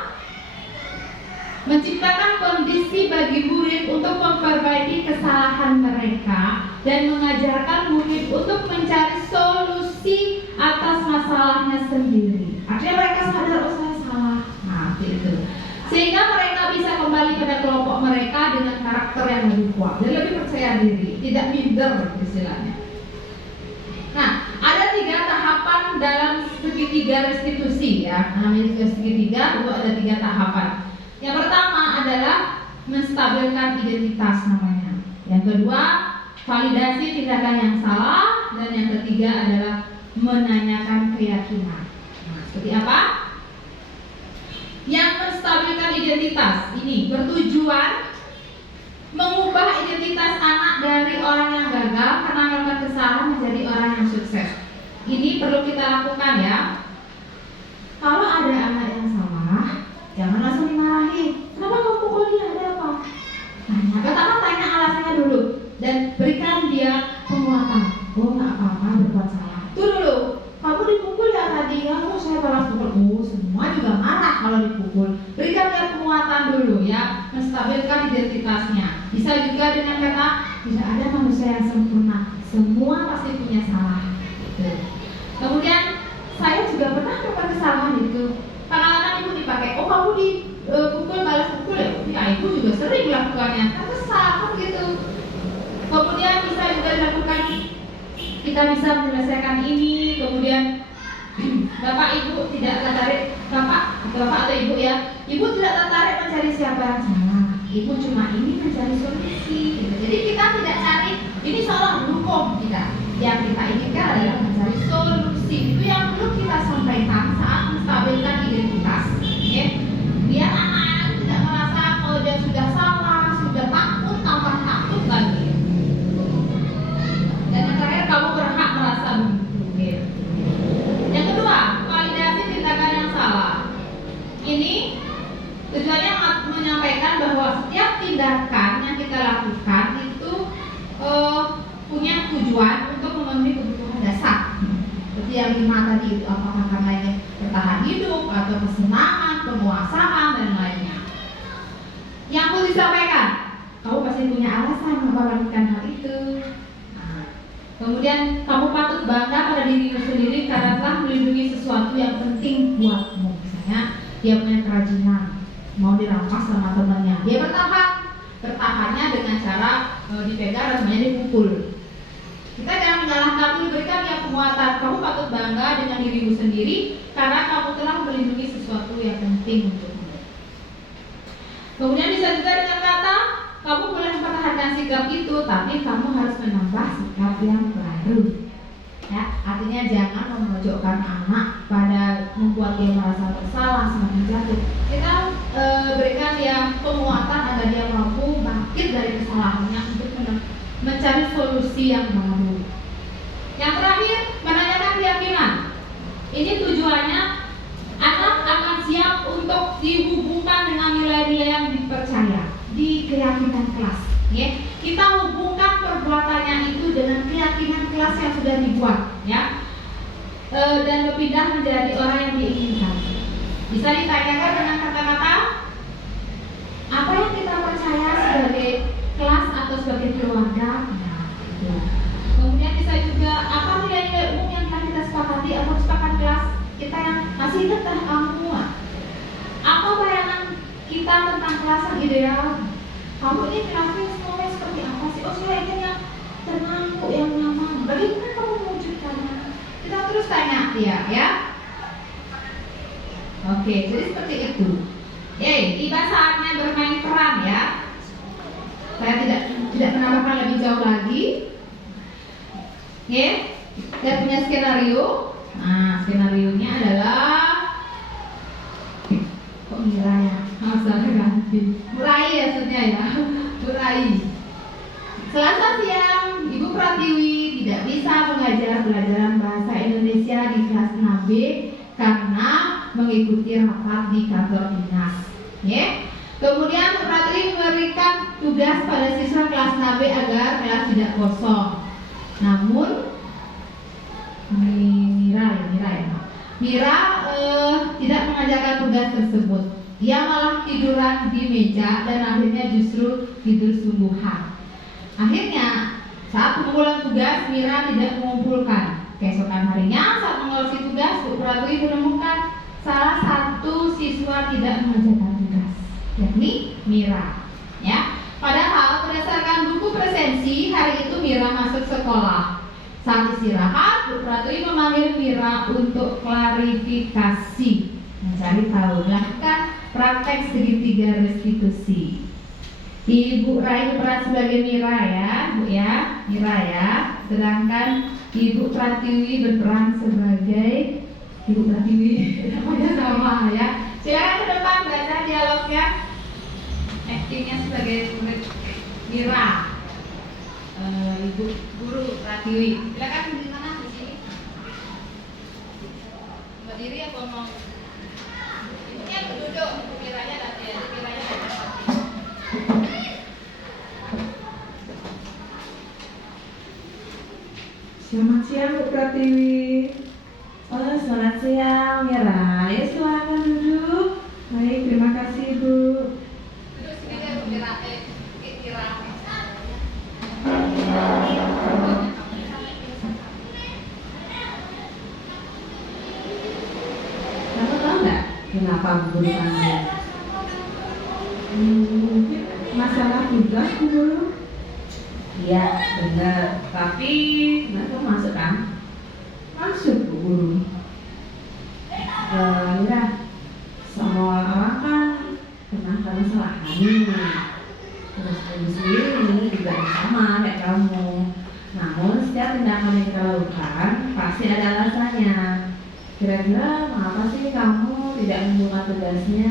menciptakan kondisi bagi murid untuk memperbaiki kesalahan mereka dan mengajarkan murid untuk mencari solusi atas masalahnya sendiri. Artinya mereka sadar, oh saya salah. Nah, itu. Sehingga mereka bisa kembali pada kelompok mereka dengan karakter yang lebih kuat dan lebih percaya diri, tidak minder istilahnya. Nah, ada 3 tahapan dalam segitiga restitusi ya. Namanya segitiga, itu ada 3 tahapan. Yang pertama adalah menstabilkan identitas namanya. Yang kedua, validasi tindakan yang salah, dan yang ketiga adalah menanyakan keyakinan. Nah, seperti apa? Yang menstabilkan identitas ini bertujuan mengubah identitas anak dari orang yang gagal karena melakukan kesalahan menjadi orang yang sukses. Ini perlu kita lakukan ya. Kalau ada anak yang salah, jangan langsung dimarahi. Kenapa kamu pukul dia? Ada apa? Tanya, pertama tanya alasannya dulu dan berikan dia penguatan. Oh nggak apa-apa berbuat salah. Itu dulu. Kamu dipukul ya tadi, kamu saya balas pukul. Oh semua juga marah kalau dipukul. Berikan dia penguatan dulu ya, menstabilkan identitasnya. Bisa juga dengan kata tidak ada manusia yang sempurna, semua pasti punya salah. Gitu. Kemudian saya juga pernah melakukan kesalahan itu. Pengalaman ibu dipakai. Oh kamu dipukul balas pukul ya? Ya ibu juga sering melakukannya. Kan kesal kan gitu. Kemudian bisa juga dilakukan. Kita bisa menyelesaikan ini. Kemudian bapak ibu tidak tertarik, bapak atau ibu ya, ibu tidak tertarik mencari siapa yang salah. Ibu cuma ini mencari solusi. Gitu. Jadi kita tidak cari ini salah hukum kita. Yang kita inginkan adalah mencari solusi. Itu yang perlu kita sampaikan saat menstabilkan identitas. Ya. Biar anak-anak tidak merasa kalau dia sudah salah, sudah takut, tambah takut lagi. Dan yang terakhir, kamu berhak merasa begitu. Yang kedua, validasi tindakan yang salah. Ini tujuannya menyampaikan bahwa setiap tindakan yang kita lakukan itu punya tujuan untuk memenuhi kebutuhan dasar. Seperti yang 5 tadi itu, apakah karena ini bertahan hidup atau kesenangan, penguasaan dan lainnya. Yang perlu disampaikan, kamu pasti punya alasan melakukan hal itu. Kemudian kamu patut bangga pada dirimu sendiri karena telah melindungi sesuatu yang penting buatmu. Misalnya dia punya kerajinan, mau dirampas sama temannya, dia bertahannya dengan cara dipegang dan semuanya dipukul. Kita jangan menyalahkan, berikan dia penguatan. Kamu patut bangga dengan dirimu sendiri karena kamu telah melindungi sesuatu yang penting untukmu. Kemudian bisa juga dengan kata, kamu boleh mempertahankan sikap itu, tapi kamu harus menambah sikap yang baru. Ya, artinya jangan memojokkan anak pada membuat dia merasa bersalah, semakin jatuh. Kita berikan dia penguatan agar dia mampu bangkit dari kesalahannya untuk mencari solusi yang baru. Yang terakhir, menanyakan keyakinan. Ini tujuannya anak akan siap untuk dihubungkan dengan nilai-nilai yang dipercaya di keyakinan kelas. Ya, kita hubungkan perbuatannya itu dengan keyakinan kelas yang sudah dibuat, ya, dan berpindah menjadi orang yang diinginkan. Bisa ditanyakan dengan kata-kata apa yang kita percaya sebagai kelas atau sebagai keluarga. Nah, itu. Kemudian bisa juga apa nilai-nilai umum yang telah kita sepakati atau sepakat kelas kita yang masih ingat kamu. Apa bayangan kita tentang kelas yang ideal? Kamu ini kelasnya semuanya seperti apa sih? Oh saya ingin yang tenang, kok yang nyaman. Bagaimana kamu mewujudkannya? Kita terus tanya dia, ya. Oke, jadi seperti itu. Tiba saatnya bermain peran ya. Saya tidak menambahkan lebih jauh lagi. Kita punya skenario. Nah, skenario-nya adalah kok Mira ya? Masalah ganti. Murai ya maksudnya ya. Murai. Selasa siang, Ibu Pratiwi tidak bisa mengajar pelajaran bahasa Indonesia di kelas 6B karena mengikuti rapat di kantor dinas. Kemudian Bu Pratiwi memberikan tugas pada siswa kelas 6B agar kelas tidak kosong. Namun Mira tidak mengajarkan tugas tersebut. Dia malah tiduran di meja dan akhirnya justru tidur sungguhan. Akhirnya saat pengumpulan tugas Mira tidak mengumpulkan. Keesokan harinya saat mengurusi tugas Bu Pratiwi menemukan salah satu siswa tidak mengerjakan tugas, yakni Mira. Ya, padahal berdasarkan buku presensi hari itu Mira masuk sekolah. Saat istirahat, Bu Pratwi memanggil Mira untuk klarifikasi, mencari tahu, melakukan praktek segitiga restitusi. Ibu Rai berperan sebagai Mira ya, Bu ya, Mira ya. Sedangkan Ibu Pratiwi berperan sebagai Ibu Pratiwi, namanya sama ya. Silakan ke depan baca dialognya. Actingnya sebagai murid Mira, Ibu Guru Pratiwi. Silakan di mana, di sini? Berdiri apa mau? Ibunya duduk, Miranya nanti ya, Miranya nanti. Selamat siang Bu Pratiwi. Oh, selamat siang Mira. Ya, silakan duduk. Baik, terima kasih Bu. Duduk sini deh, Bu Mira. Mira. Kamu tahu nggak kenapa Bu Guru panggil? Mungkin masalah tugas Bu Guru. Iya, benar. Tapi kenapa kamu masuk kan? Masuk Bu Guru. Mira, semua orang kan pernah kena kesalahan nih. Terus kamu sendiri juga sama kayak kamu. Namun setiap tindakan yang kita lakukan pasti ada alasannya. Kira-kira mengapa sih kamu tidak membuka tugasnya?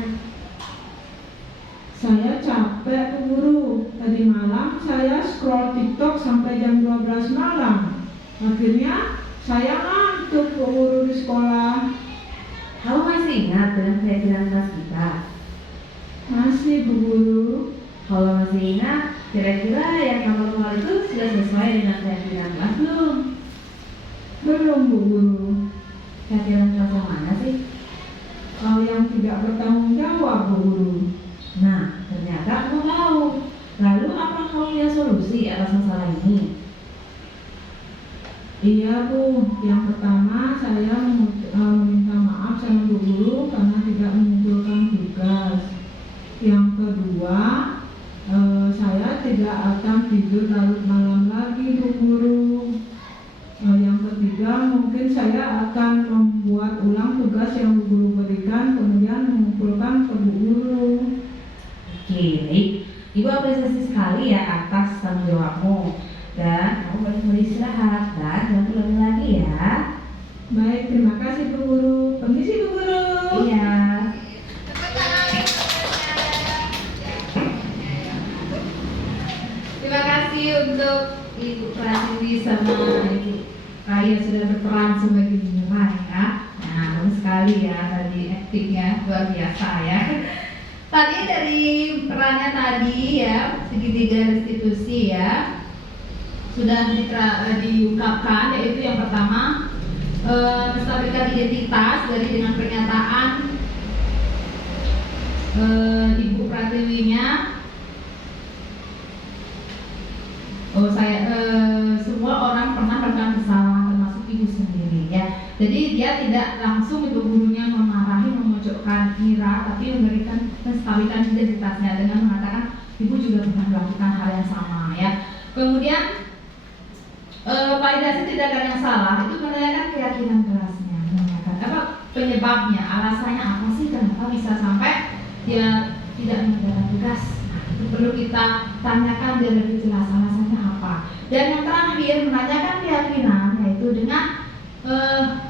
Saya capek Bu Guru. Tadi malam saya scroll TikTok sampai jam 12 malam. Akhirnya saya ngantuk Bu Guru di sekolah. Kamu masih ingat dengan keyakinan kelas kita? Masih Bu Guru. Kalau masih ingat, kira-kira yang kamu kenal itu sudah sesuai dengan keyakinan kelas belum? Belum Bu Guru. Keyakinan kelas yang mana sih? Yang tidak bertanggung jawab Bu Guru. Nah, ternyata kamu tahu. Lalu apa kamu punya solusi atas masalah ini? Iya Bu, yang pertama saya meminta maaf sama Bu Guru karena tidak mengumpulkan tugas. Yang kedua, saya tidak akan tidur larut malam lagi Bu Guru. Yang ketiga, mungkin saya akan membuat ulang tugas yang Bu Guru berikan, kemudian mengumpulkan ke Bu Guru. Oke, baik. Ibu apresiasi sekali ya atas tanggung jawabmu. Dan kamu boleh beristirahat dan jangan ulangi lagi ya. Baik, terima kasih Bu Guru. Permisi Bu Guru. Iya. Terima kasih untuk Ibu Pratiwi sama Ibu Raya sudah berperan sebagai Mira ya. Nah, bagus sekali ya tadi aktingnya luar biasa ya. Tadi dari perannya tadi ya segitiga restitusi ya sudah diungkapkan, yaitu yang pertama menstabilkan identitas dari dengan pernyataan Ibu Pratiwinya. Semua orang pernah melakukan kesalahan termasuk ibu sendiri ya. Jadi dia tidak langsung ibu gurunya memarahi, memojokkan Mira, tapi memberikan menstabilkan identitasnya dengan mengatakan ibu juga pernah melakukan hal yang sama ya. Kemudian validasi tindakan yang salah itu menanyakan keyakinan kelasnya, menanyakan apa penyebabnya, alasannya apa sih kenapa bisa sampai dia tidak mengerjakan tugas. Nah, itu perlu kita tanyakan biar lebih jelas alasannya apa. Dan yang terakhir menanyakan keyakinan, yaitu dengan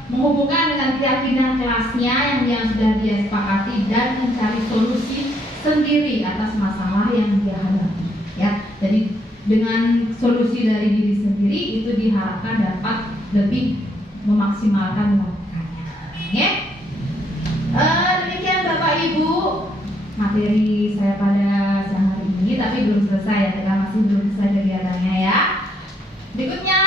menghubungkan dengan keyakinan kelasnya yang sudah dia sepakati dan mencari solusi sendiri atas masalah yang dia hadapi ya. Jadi dengan solusi dari diri sendiri itu diharapkan dapat lebih memaksimalkan melakukannya. Ya. Demikian Bapak Ibu materi saya pada siang hari ini, tapi belum selesai ya, kita masih belum selesai kegiatannya ya. Berikutnya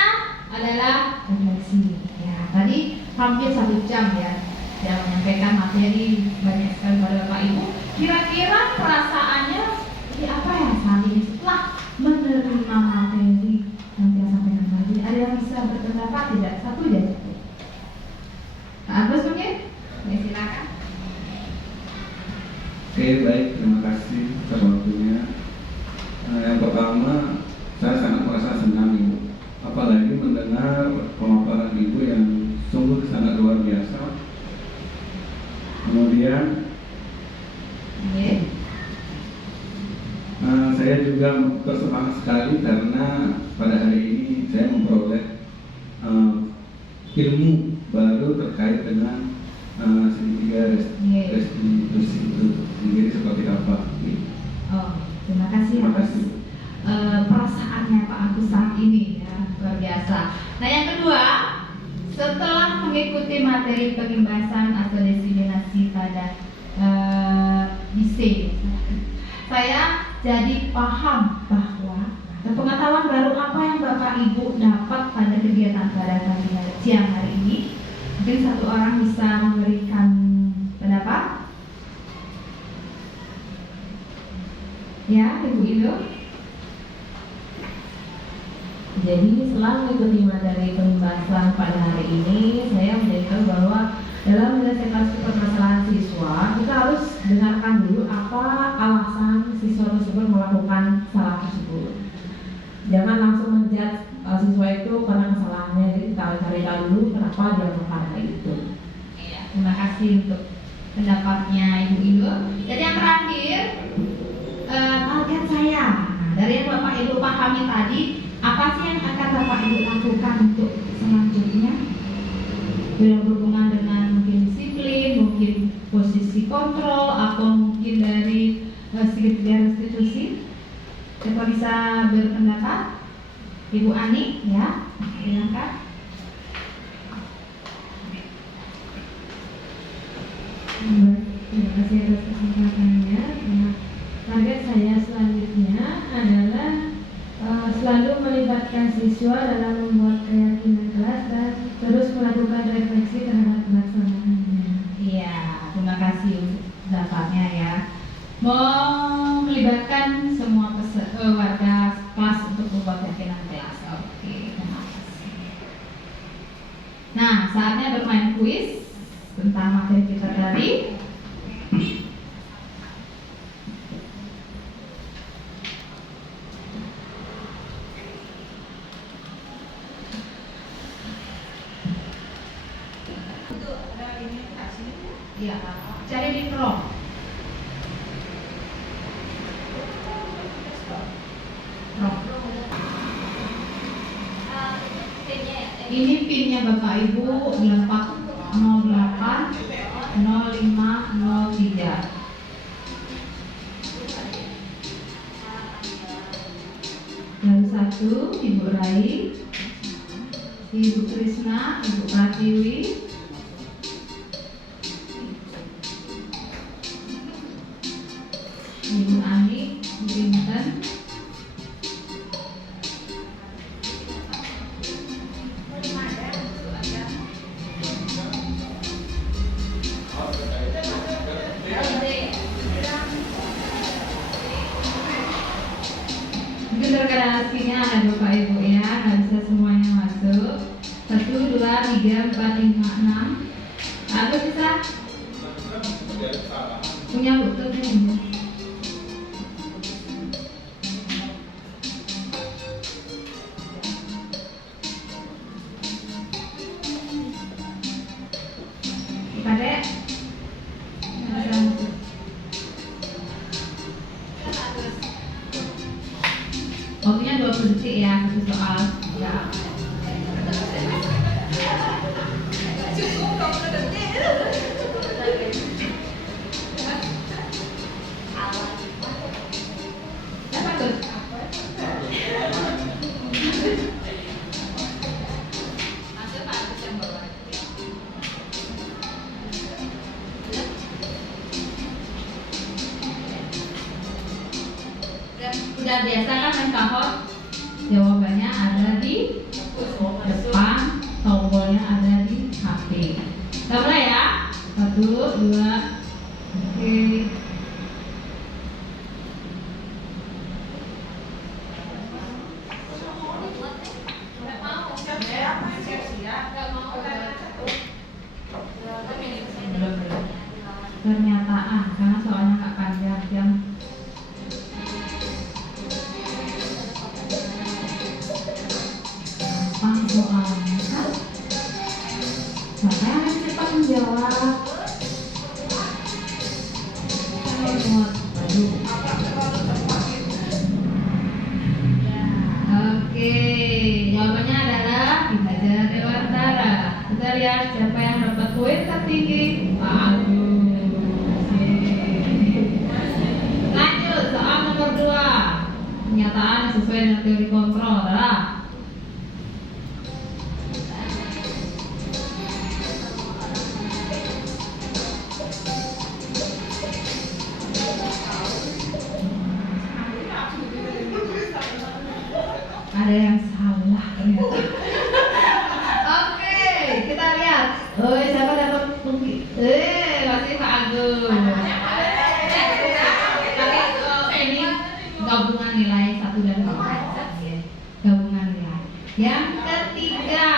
adalah refleksi. Ya, tadi hampir 1 jam ya saya menyampaikan materi banyak sekali pada Bapak Ibu. Kira-kira perasaannya seperti apa ya saat ini setelah menerima materi yang saya sampaikan tadi? Ada yang bisa berpendapat tidak? Satu aja. Pak Agus mungkin? Ya, silakan. baik, terima kasih atas waktunya. Yang pertama, saya sangat merasa senang Ibu, apalagi mendengar pemaparan Ibu yang sungguh sangat luar biasa. Kemudian saya juga bersemangat sekali karena pada hari ini saya memperoleh ilmu baru terkait dengan segitiga restitusi itu sendiri seperti apa. Oh, terima kasih Terima atas kasih. perasaannya Pak Agus saat ini ya, luar biasa. Nah yang kedua, setelah mengikuti materi pembahasan atau diseminasi pada DC, saya jadi paham bahwa pengetahuan baru apa yang Bapak Ibu dapat pada kegiatan pada siang hari ini. Mungkin satu orang bisa memberikan pendapat. Ya, Ibu Indo. Jadi setelah mengikuti materi pembahasan pada hari ini, saya menjadikan bahwa dalam menyelesaikan permasalahan siswa, kita harus dengarkan dulu apa alasan siswa tersebut melakukan salah tersebut. Jangan langsung menjudge siswa itu karena kesalahannya, jadi kita cari tahu dulu kenapa dia melakukan hal itu. Iya, terima kasih untuk pendapatnya Ibu Indo. Dan yang terakhir, target saya. Nah, dari yang Bapak Ibu pahami tadi, apa sih yang akan Bapak Ibu lakukan untuk selanjutnya? Yang berhubungan dengan mungkin disiplin, mungkin posisi kontrol, atau mungkin dari segitiga restitusi. Siapa bisa berpendapat? Ibu Ani, ya, silakan. Terima kasih atas kesempatannya. Nah, target saya selanjutnya adalah selalu melibatkan siswa dalam membuat keyakinan kelas dan terus melakukan refleksi terhadap pelaksanaannya. Iya, terima kasih untuk pendapatnya ya. Melibatkan semua warga kelas untuk membuat keyakinan kelas. Oke, terima kasih. Nah, saatnya bermain kuis tentang materi kita tadi. Iya, cari di Chrome. Ini pinnya Bapak Ibu 84080503. Yang satu Ibu Rai, Ibu Krisna, Ibu Pratiwi, Ibu Ani, Ibu Intan, mungkin terkadang aslinya ada Bapak Ibu ya, nggak bisa semuanya masuk. 1, 2, 3, 4, 5, 6. Aku bisa punya buktinya ini. Adek, waktunya 20 detik ya, satu soal ya. Apa tuh? Udah biasa kan main kahon? Jawabannya ada di depan, tombolnya ada di HP. Kita mulai ya. 1, 2, oke. Pernyataan, karena soalnya nggak panjang. Oke, jawabannya adalah Ki Dewantara. Kita lihat siapa yang dapat poin tertinggi. Pak Agus. Lanjut soal nomor 2. Pernyataan sesuai dengan teori kontrol adalah ada yang salah ternyata. Oke, kita lihat. Oh, siapa dapat masih Pak Agus. Tapi ini gabungan nilai 1 dan 2. Gabungan nilai. Yang ketiga.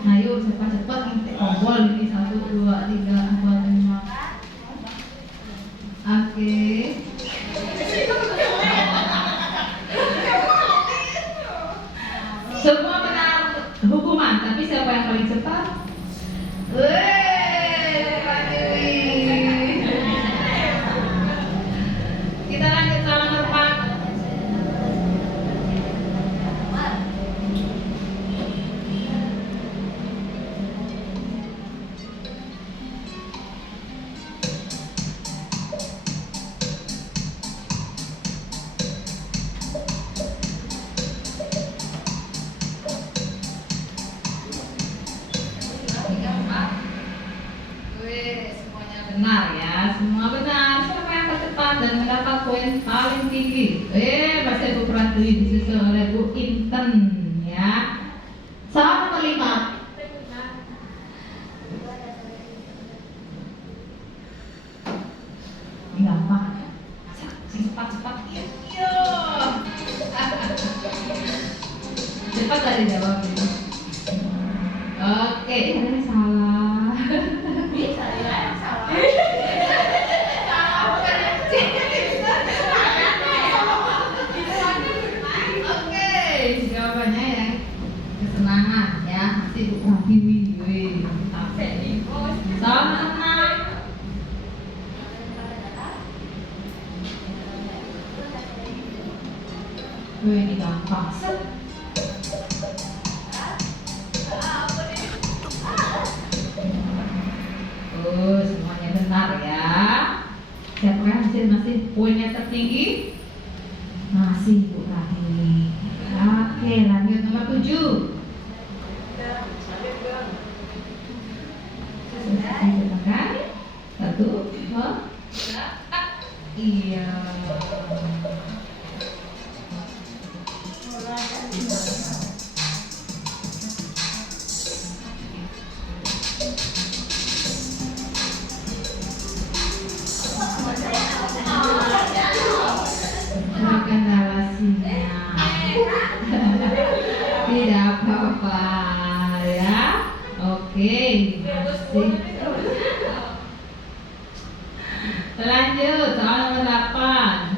Nah, yuk cepat-cepat nanti tombol ini 1, 2, 3, 4, 5. Oke. Semua benar hukuman, tapi siapa yang paling cepat? Pak Dewi. Kita lanjut soal nomor 4. Semuanya benar ya, semua benar. Siapa yang tercepat dan mendapat poin paling tinggi? Masih Bu Pratiwi disusul oleh Bu Inten ya. Soal nomor 5. Gampang. Cepat-cepat. Iya. Cepat tadi jawab ini. Oke, ini salah. Bisa ya, yang salah. Oke, jawabannya ya kesenangan ya, masih Bu Pratiwi. Soal nomor 6. Ini gampang. Semuanya benar ya. Siapa yang masih poinnya tertinggi? Masih Bu Pratiwi. Oke, lanjut nomor 7. Silakan. 1, 2, 3. Iya. Kendala sinyal. Tidak apa-apa ya. Oke, masih. Lanjut soal nomor 8.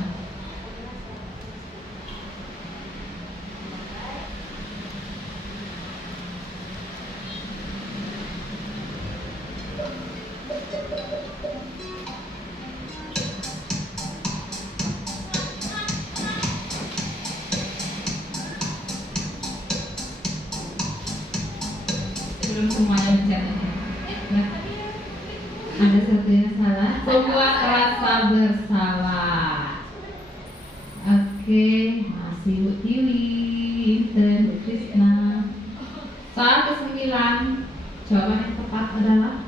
Sebelum semuanya bicara. Nah, ada satu yang salah. Sebuah rasa bersalah. Oke, masih Bu Tiwi, Inten, Bu Krisna. Soal ke-9, jawaban yang tepat adalah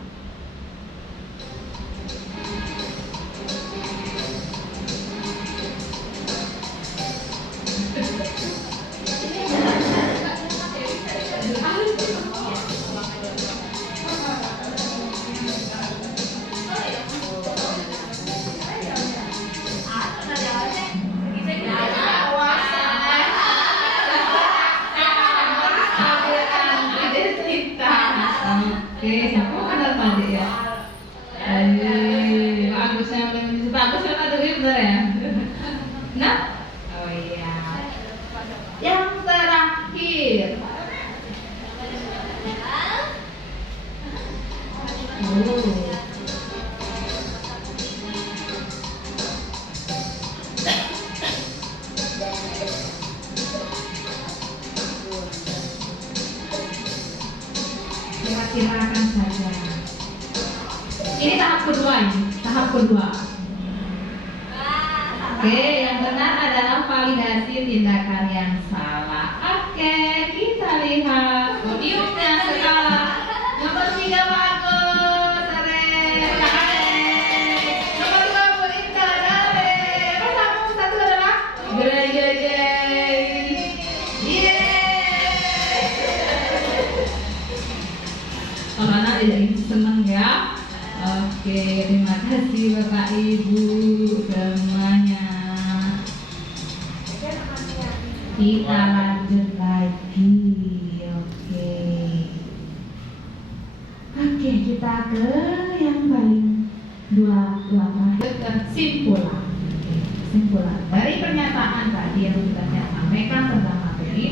oke, siapa benar tadi ya? Agus yang lebih bagus kan ada benar ya? Nah, oh iya. Yang terakhir. tahap kedua ini, tahap kedua. Oke, yang benar adalah validasi tindakan yang salah. Oke, kita lihat podiumnya sekarang. Nomor 3 bagus, Are. Nomor 2 Bu Intan, Are. Nomor 1 adalah kalau anak jadi senang ya. Oke, terima kasih Bapak Ibu semuanya. Kita lanjut lagi. Oke, kita ke yang paling dua terakhir, kesimpulan. Kesimpulan dari pernyataan tadi yang sudah saya sampaikan tentang materi,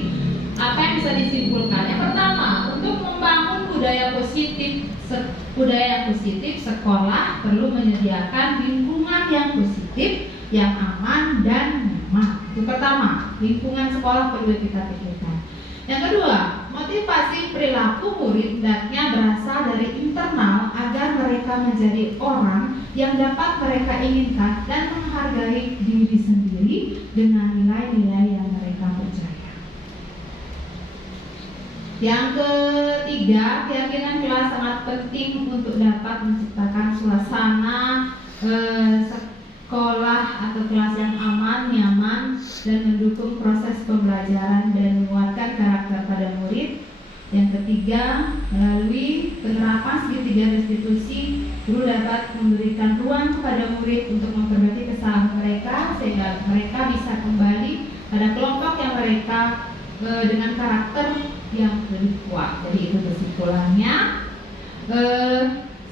apa yang bisa disimpulkan? Yang pertama, untuk membangun budaya positif sekolah perlu menyediakan lingkungan yang positif, yang aman dan nyaman. Itu pertama, lingkungan sekolah perlu kita pikirkan. Yang kedua, motivasi perilaku murid hendaknya berasal dari internal agar mereka menjadi orang yang dapat mereka inginkan dan menghargai diri sendiri dengan nilai-nilai yang mereka percaya. Yang ketiga, keyakinan kelas sangat penting untuk dapat menciptakan suasana sekolah atau kelas yang aman, nyaman, dan mendukung proses pembelajaran dan menguatkan karakter pada murid. Yang ketiga, melalui penerapan segitiga restitusi, guru dapat memberikan ruang kepada murid untuk memperbaiki kesalahan mereka sehingga mereka bisa kembali pada kelompok yang mereka dengan karakter yang lebih kuat. Jadi itu kesimpulannya.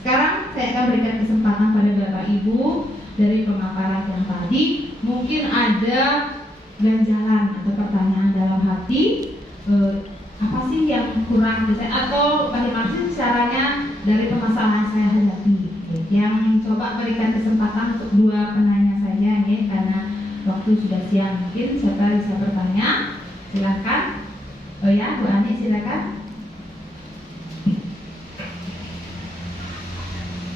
Sekarang saya akan berikan kesempatan pada Bapak Ibu dari pemaparan yang tadi. Mungkin ada ganjalan atau pertanyaan dalam hati, apa sih yang kurang bisa atau bagaimana sih caranya dari permasalahan saya hadapi. Yang coba berikan kesempatan untuk 2 penanya saja ya, karena waktu sudah siang. Mungkin siapa bisa bertanya, silakan. Oh ya, Bu Ani silakan.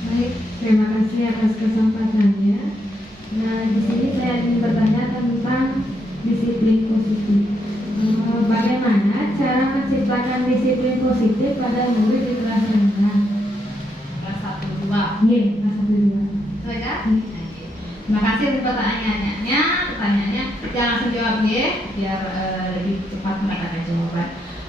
Baik, terima kasih atas kesempatannya. Nah, di sini saya ingin bertanya tentang disiplin positif. Bagaimana cara menciptakan disiplin positif pada murid di kelas rendah? Kelas 1, 2. Iya, kelas 1, 2. Saja. Terima kasih untuk pertanyaannya. Pertanyaannya kita langsung jawab ya, biar lebih cepat mendapatkan jawaban.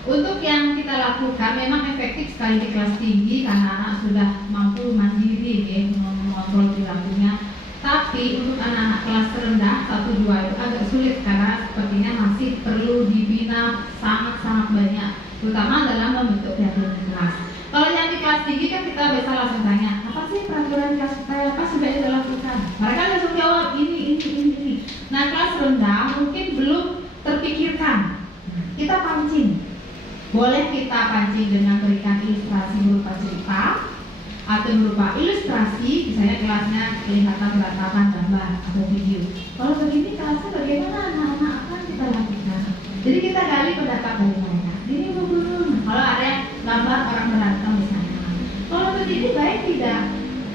Untuk yang kita lakukan memang efektif sekali di kelas tinggi karena anak sudah mampu mandiri ya, mengontrol perilakunya. Tapi untuk anak-anak kelas rendah 1, 2 itu agak sulit karena sepertinya masih perlu dibina sangat-sangat banyak, terutama dalam membentuk peraturan kelas. Kalau yang di kelas tinggi kan kita bisa langsung tanya, apa sih peraturan kelas kita, apa sudah kita lakukan? Mereka langsung jawab ini. Nah, kelas rendah mungkin belum terpikirkan. Kita pancing. Boleh kita pancing dengan berikan ilustrasi berupa cerita atau berupa ilustrasi, misalnya kelasnya kelihatan berantakan gambar atau video. Kalau begini kelasnya bagaimana anak-anak akan kita lakukan? Jadi kita gali pendapat dari mereka. Ini Bu Guru, kalau ada yang gambar orang berantem misalnya. Kalau begini baik tidak?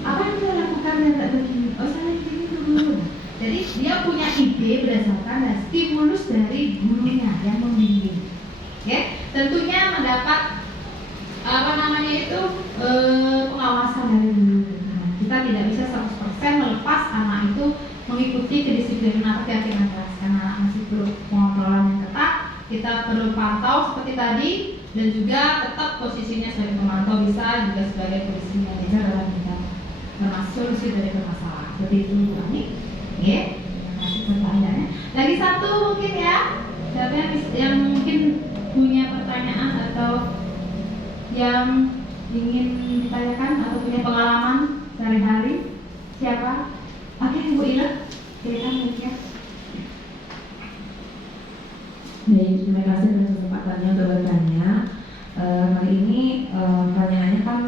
Apa yang kita lakukan yang tidak begini? Oh saya begini Bu Guru. Jadi dia punya ide berdasarkan stimulus dari gurunya yang membimbing. Ya, tentunya mendapat pengawasan dari guru. Kita tidak bisa 100% melepas anak itu mengikuti kedisiplinan keyakinan kelas karena anak masih perlu pengontrolan yang ketat. Kita perlu pantau seperti tadi dan juga tetap posisinya sebagai pemantau, bisa juga sebagai posisi manajer dalam bidang termasuk solusi dari permasalahan. Seperti itu Bu Ani. Oke, terima kasih pertanyaannya. Lagi satu mungkin ya, siapa yang mungkin punya pertanyaan atau yang ingin ditanyakan atau punya pengalaman sehari-hari? Siapa? Oke, Bu Ina, silakan mungkin. Baik, terima kasih atas kesempatannya untuk bertanya. Kali ini pertanyaannya kan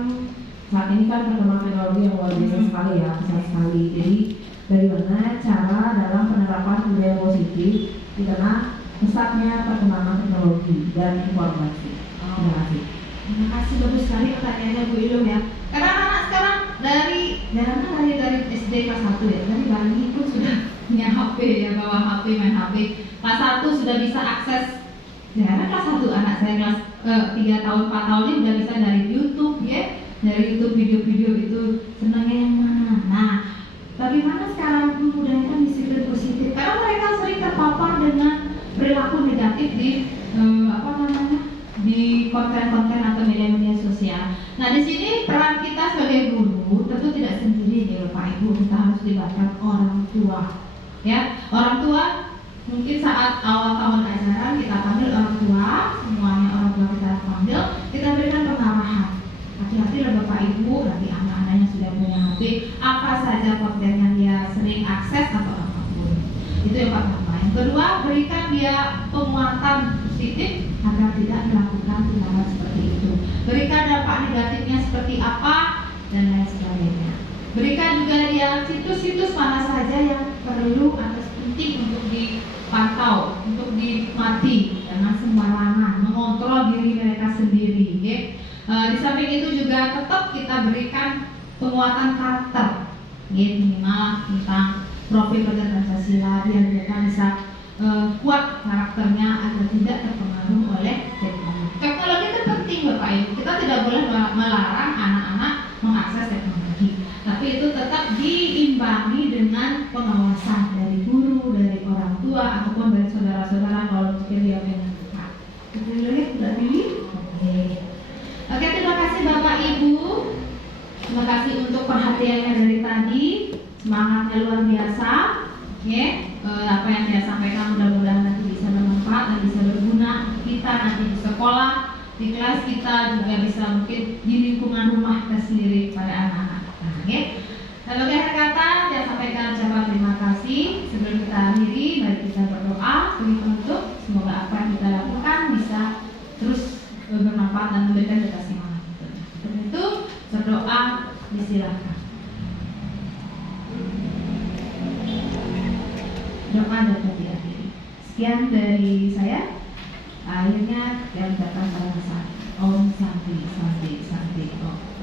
saat ini kan perkembangan teknologi yang luar biasa sekali ya, besar sekali. Jadi bagaimana cara dalam penerapan budaya positif di tengah pesatnya perkembangan teknologi dan informasi? Terima kasih. Terima kasih, bagus sekali pertanyaannya Bu Ilum ya. Karena anak sekarang dari Jangan kan dari SD kelas 1 ya, tapi bayi pun sudah punya HP ya, bawa HP, main HP. Kelas 1 sudah bisa akses. Jangan kelas 1, anak saya kelas 3 tahun, 4 tahun ini udah bisa dari YouTube ya, dari YouTube video-video itu senangnya yang mana. Nah, bagaimana sekarang memudahkan disiplin positif? Karena mereka sering terpapar dengan perilaku negatif di di konten-konten atau media-media sosial. Nah, di sini peran kita sebagai guru tentu tidak sendiri ya Bapak Ibu, kita harus libatkan orang tua. Ya, orang tua mungkin saat awal tahun ajaran kita panggil orang tua, semuanya orang tua kita panggil, kita berikan pengarahan. Hati-hati lah Bapak Ibu, nanti anak-anaknya sudah punya HP, apa saja konten yang dia sering akses atau apapun. Itu yang pertama. Yang kedua, berikan dia penguatan positif agar tidak melakukan tindakan seperti itu. Berikan dampak negatifnya seperti apa dan lain sebagainya. Berikan juga dia situs-situs mana saja yang perlu atau penting untuk dipantau, untuk dinikmati, jangan sembarangan, mengontrol diri mereka sendiri. Ya. Di samping itu juga tetap kita berikan penguatan karakter, ya, minimal tentang profil pada Pancasila biar mereka bisa kuat karakternya agar tidak terpengaruh oleh teknologi. Teknologi itu penting Bapak Ibu. Kita tidak boleh melarang anak-anak mengakses teknologi, tapi itu tetap diimbangi dengan pengawasan dari guru, dari orang tua ataupun dari saudara-saudara kalau mungkin dia menentukan. Itu dulu sudah pilih. Oke, terima kasih Bapak Ibu. Terima kasih untuk perhatiannya dari tadi. Semangatnya luar biasa. Apa yang dia sampaikan mudah-mudahan nanti bisa bermanfaat dan bisa berguna kita nanti di sekolah, di kelas kita, juga bisa mungkin di lingkungan rumah kita sendiri pada anak-anak kita. Sebagai akhir kata, saya sampaikan ucapan terima kasih. Sebelum kita akhiri, mari kita berdoa sebagai penutup. Semoga apa yang kita lakukan bisa terus bermanfaat dan memberikan kita semangat. Untuk itu, berdoa disilakan. Doa dapat diakhiri. Sekian dari saya. Akhirnya yang datang pada saat Om Santi Santi Santi Om.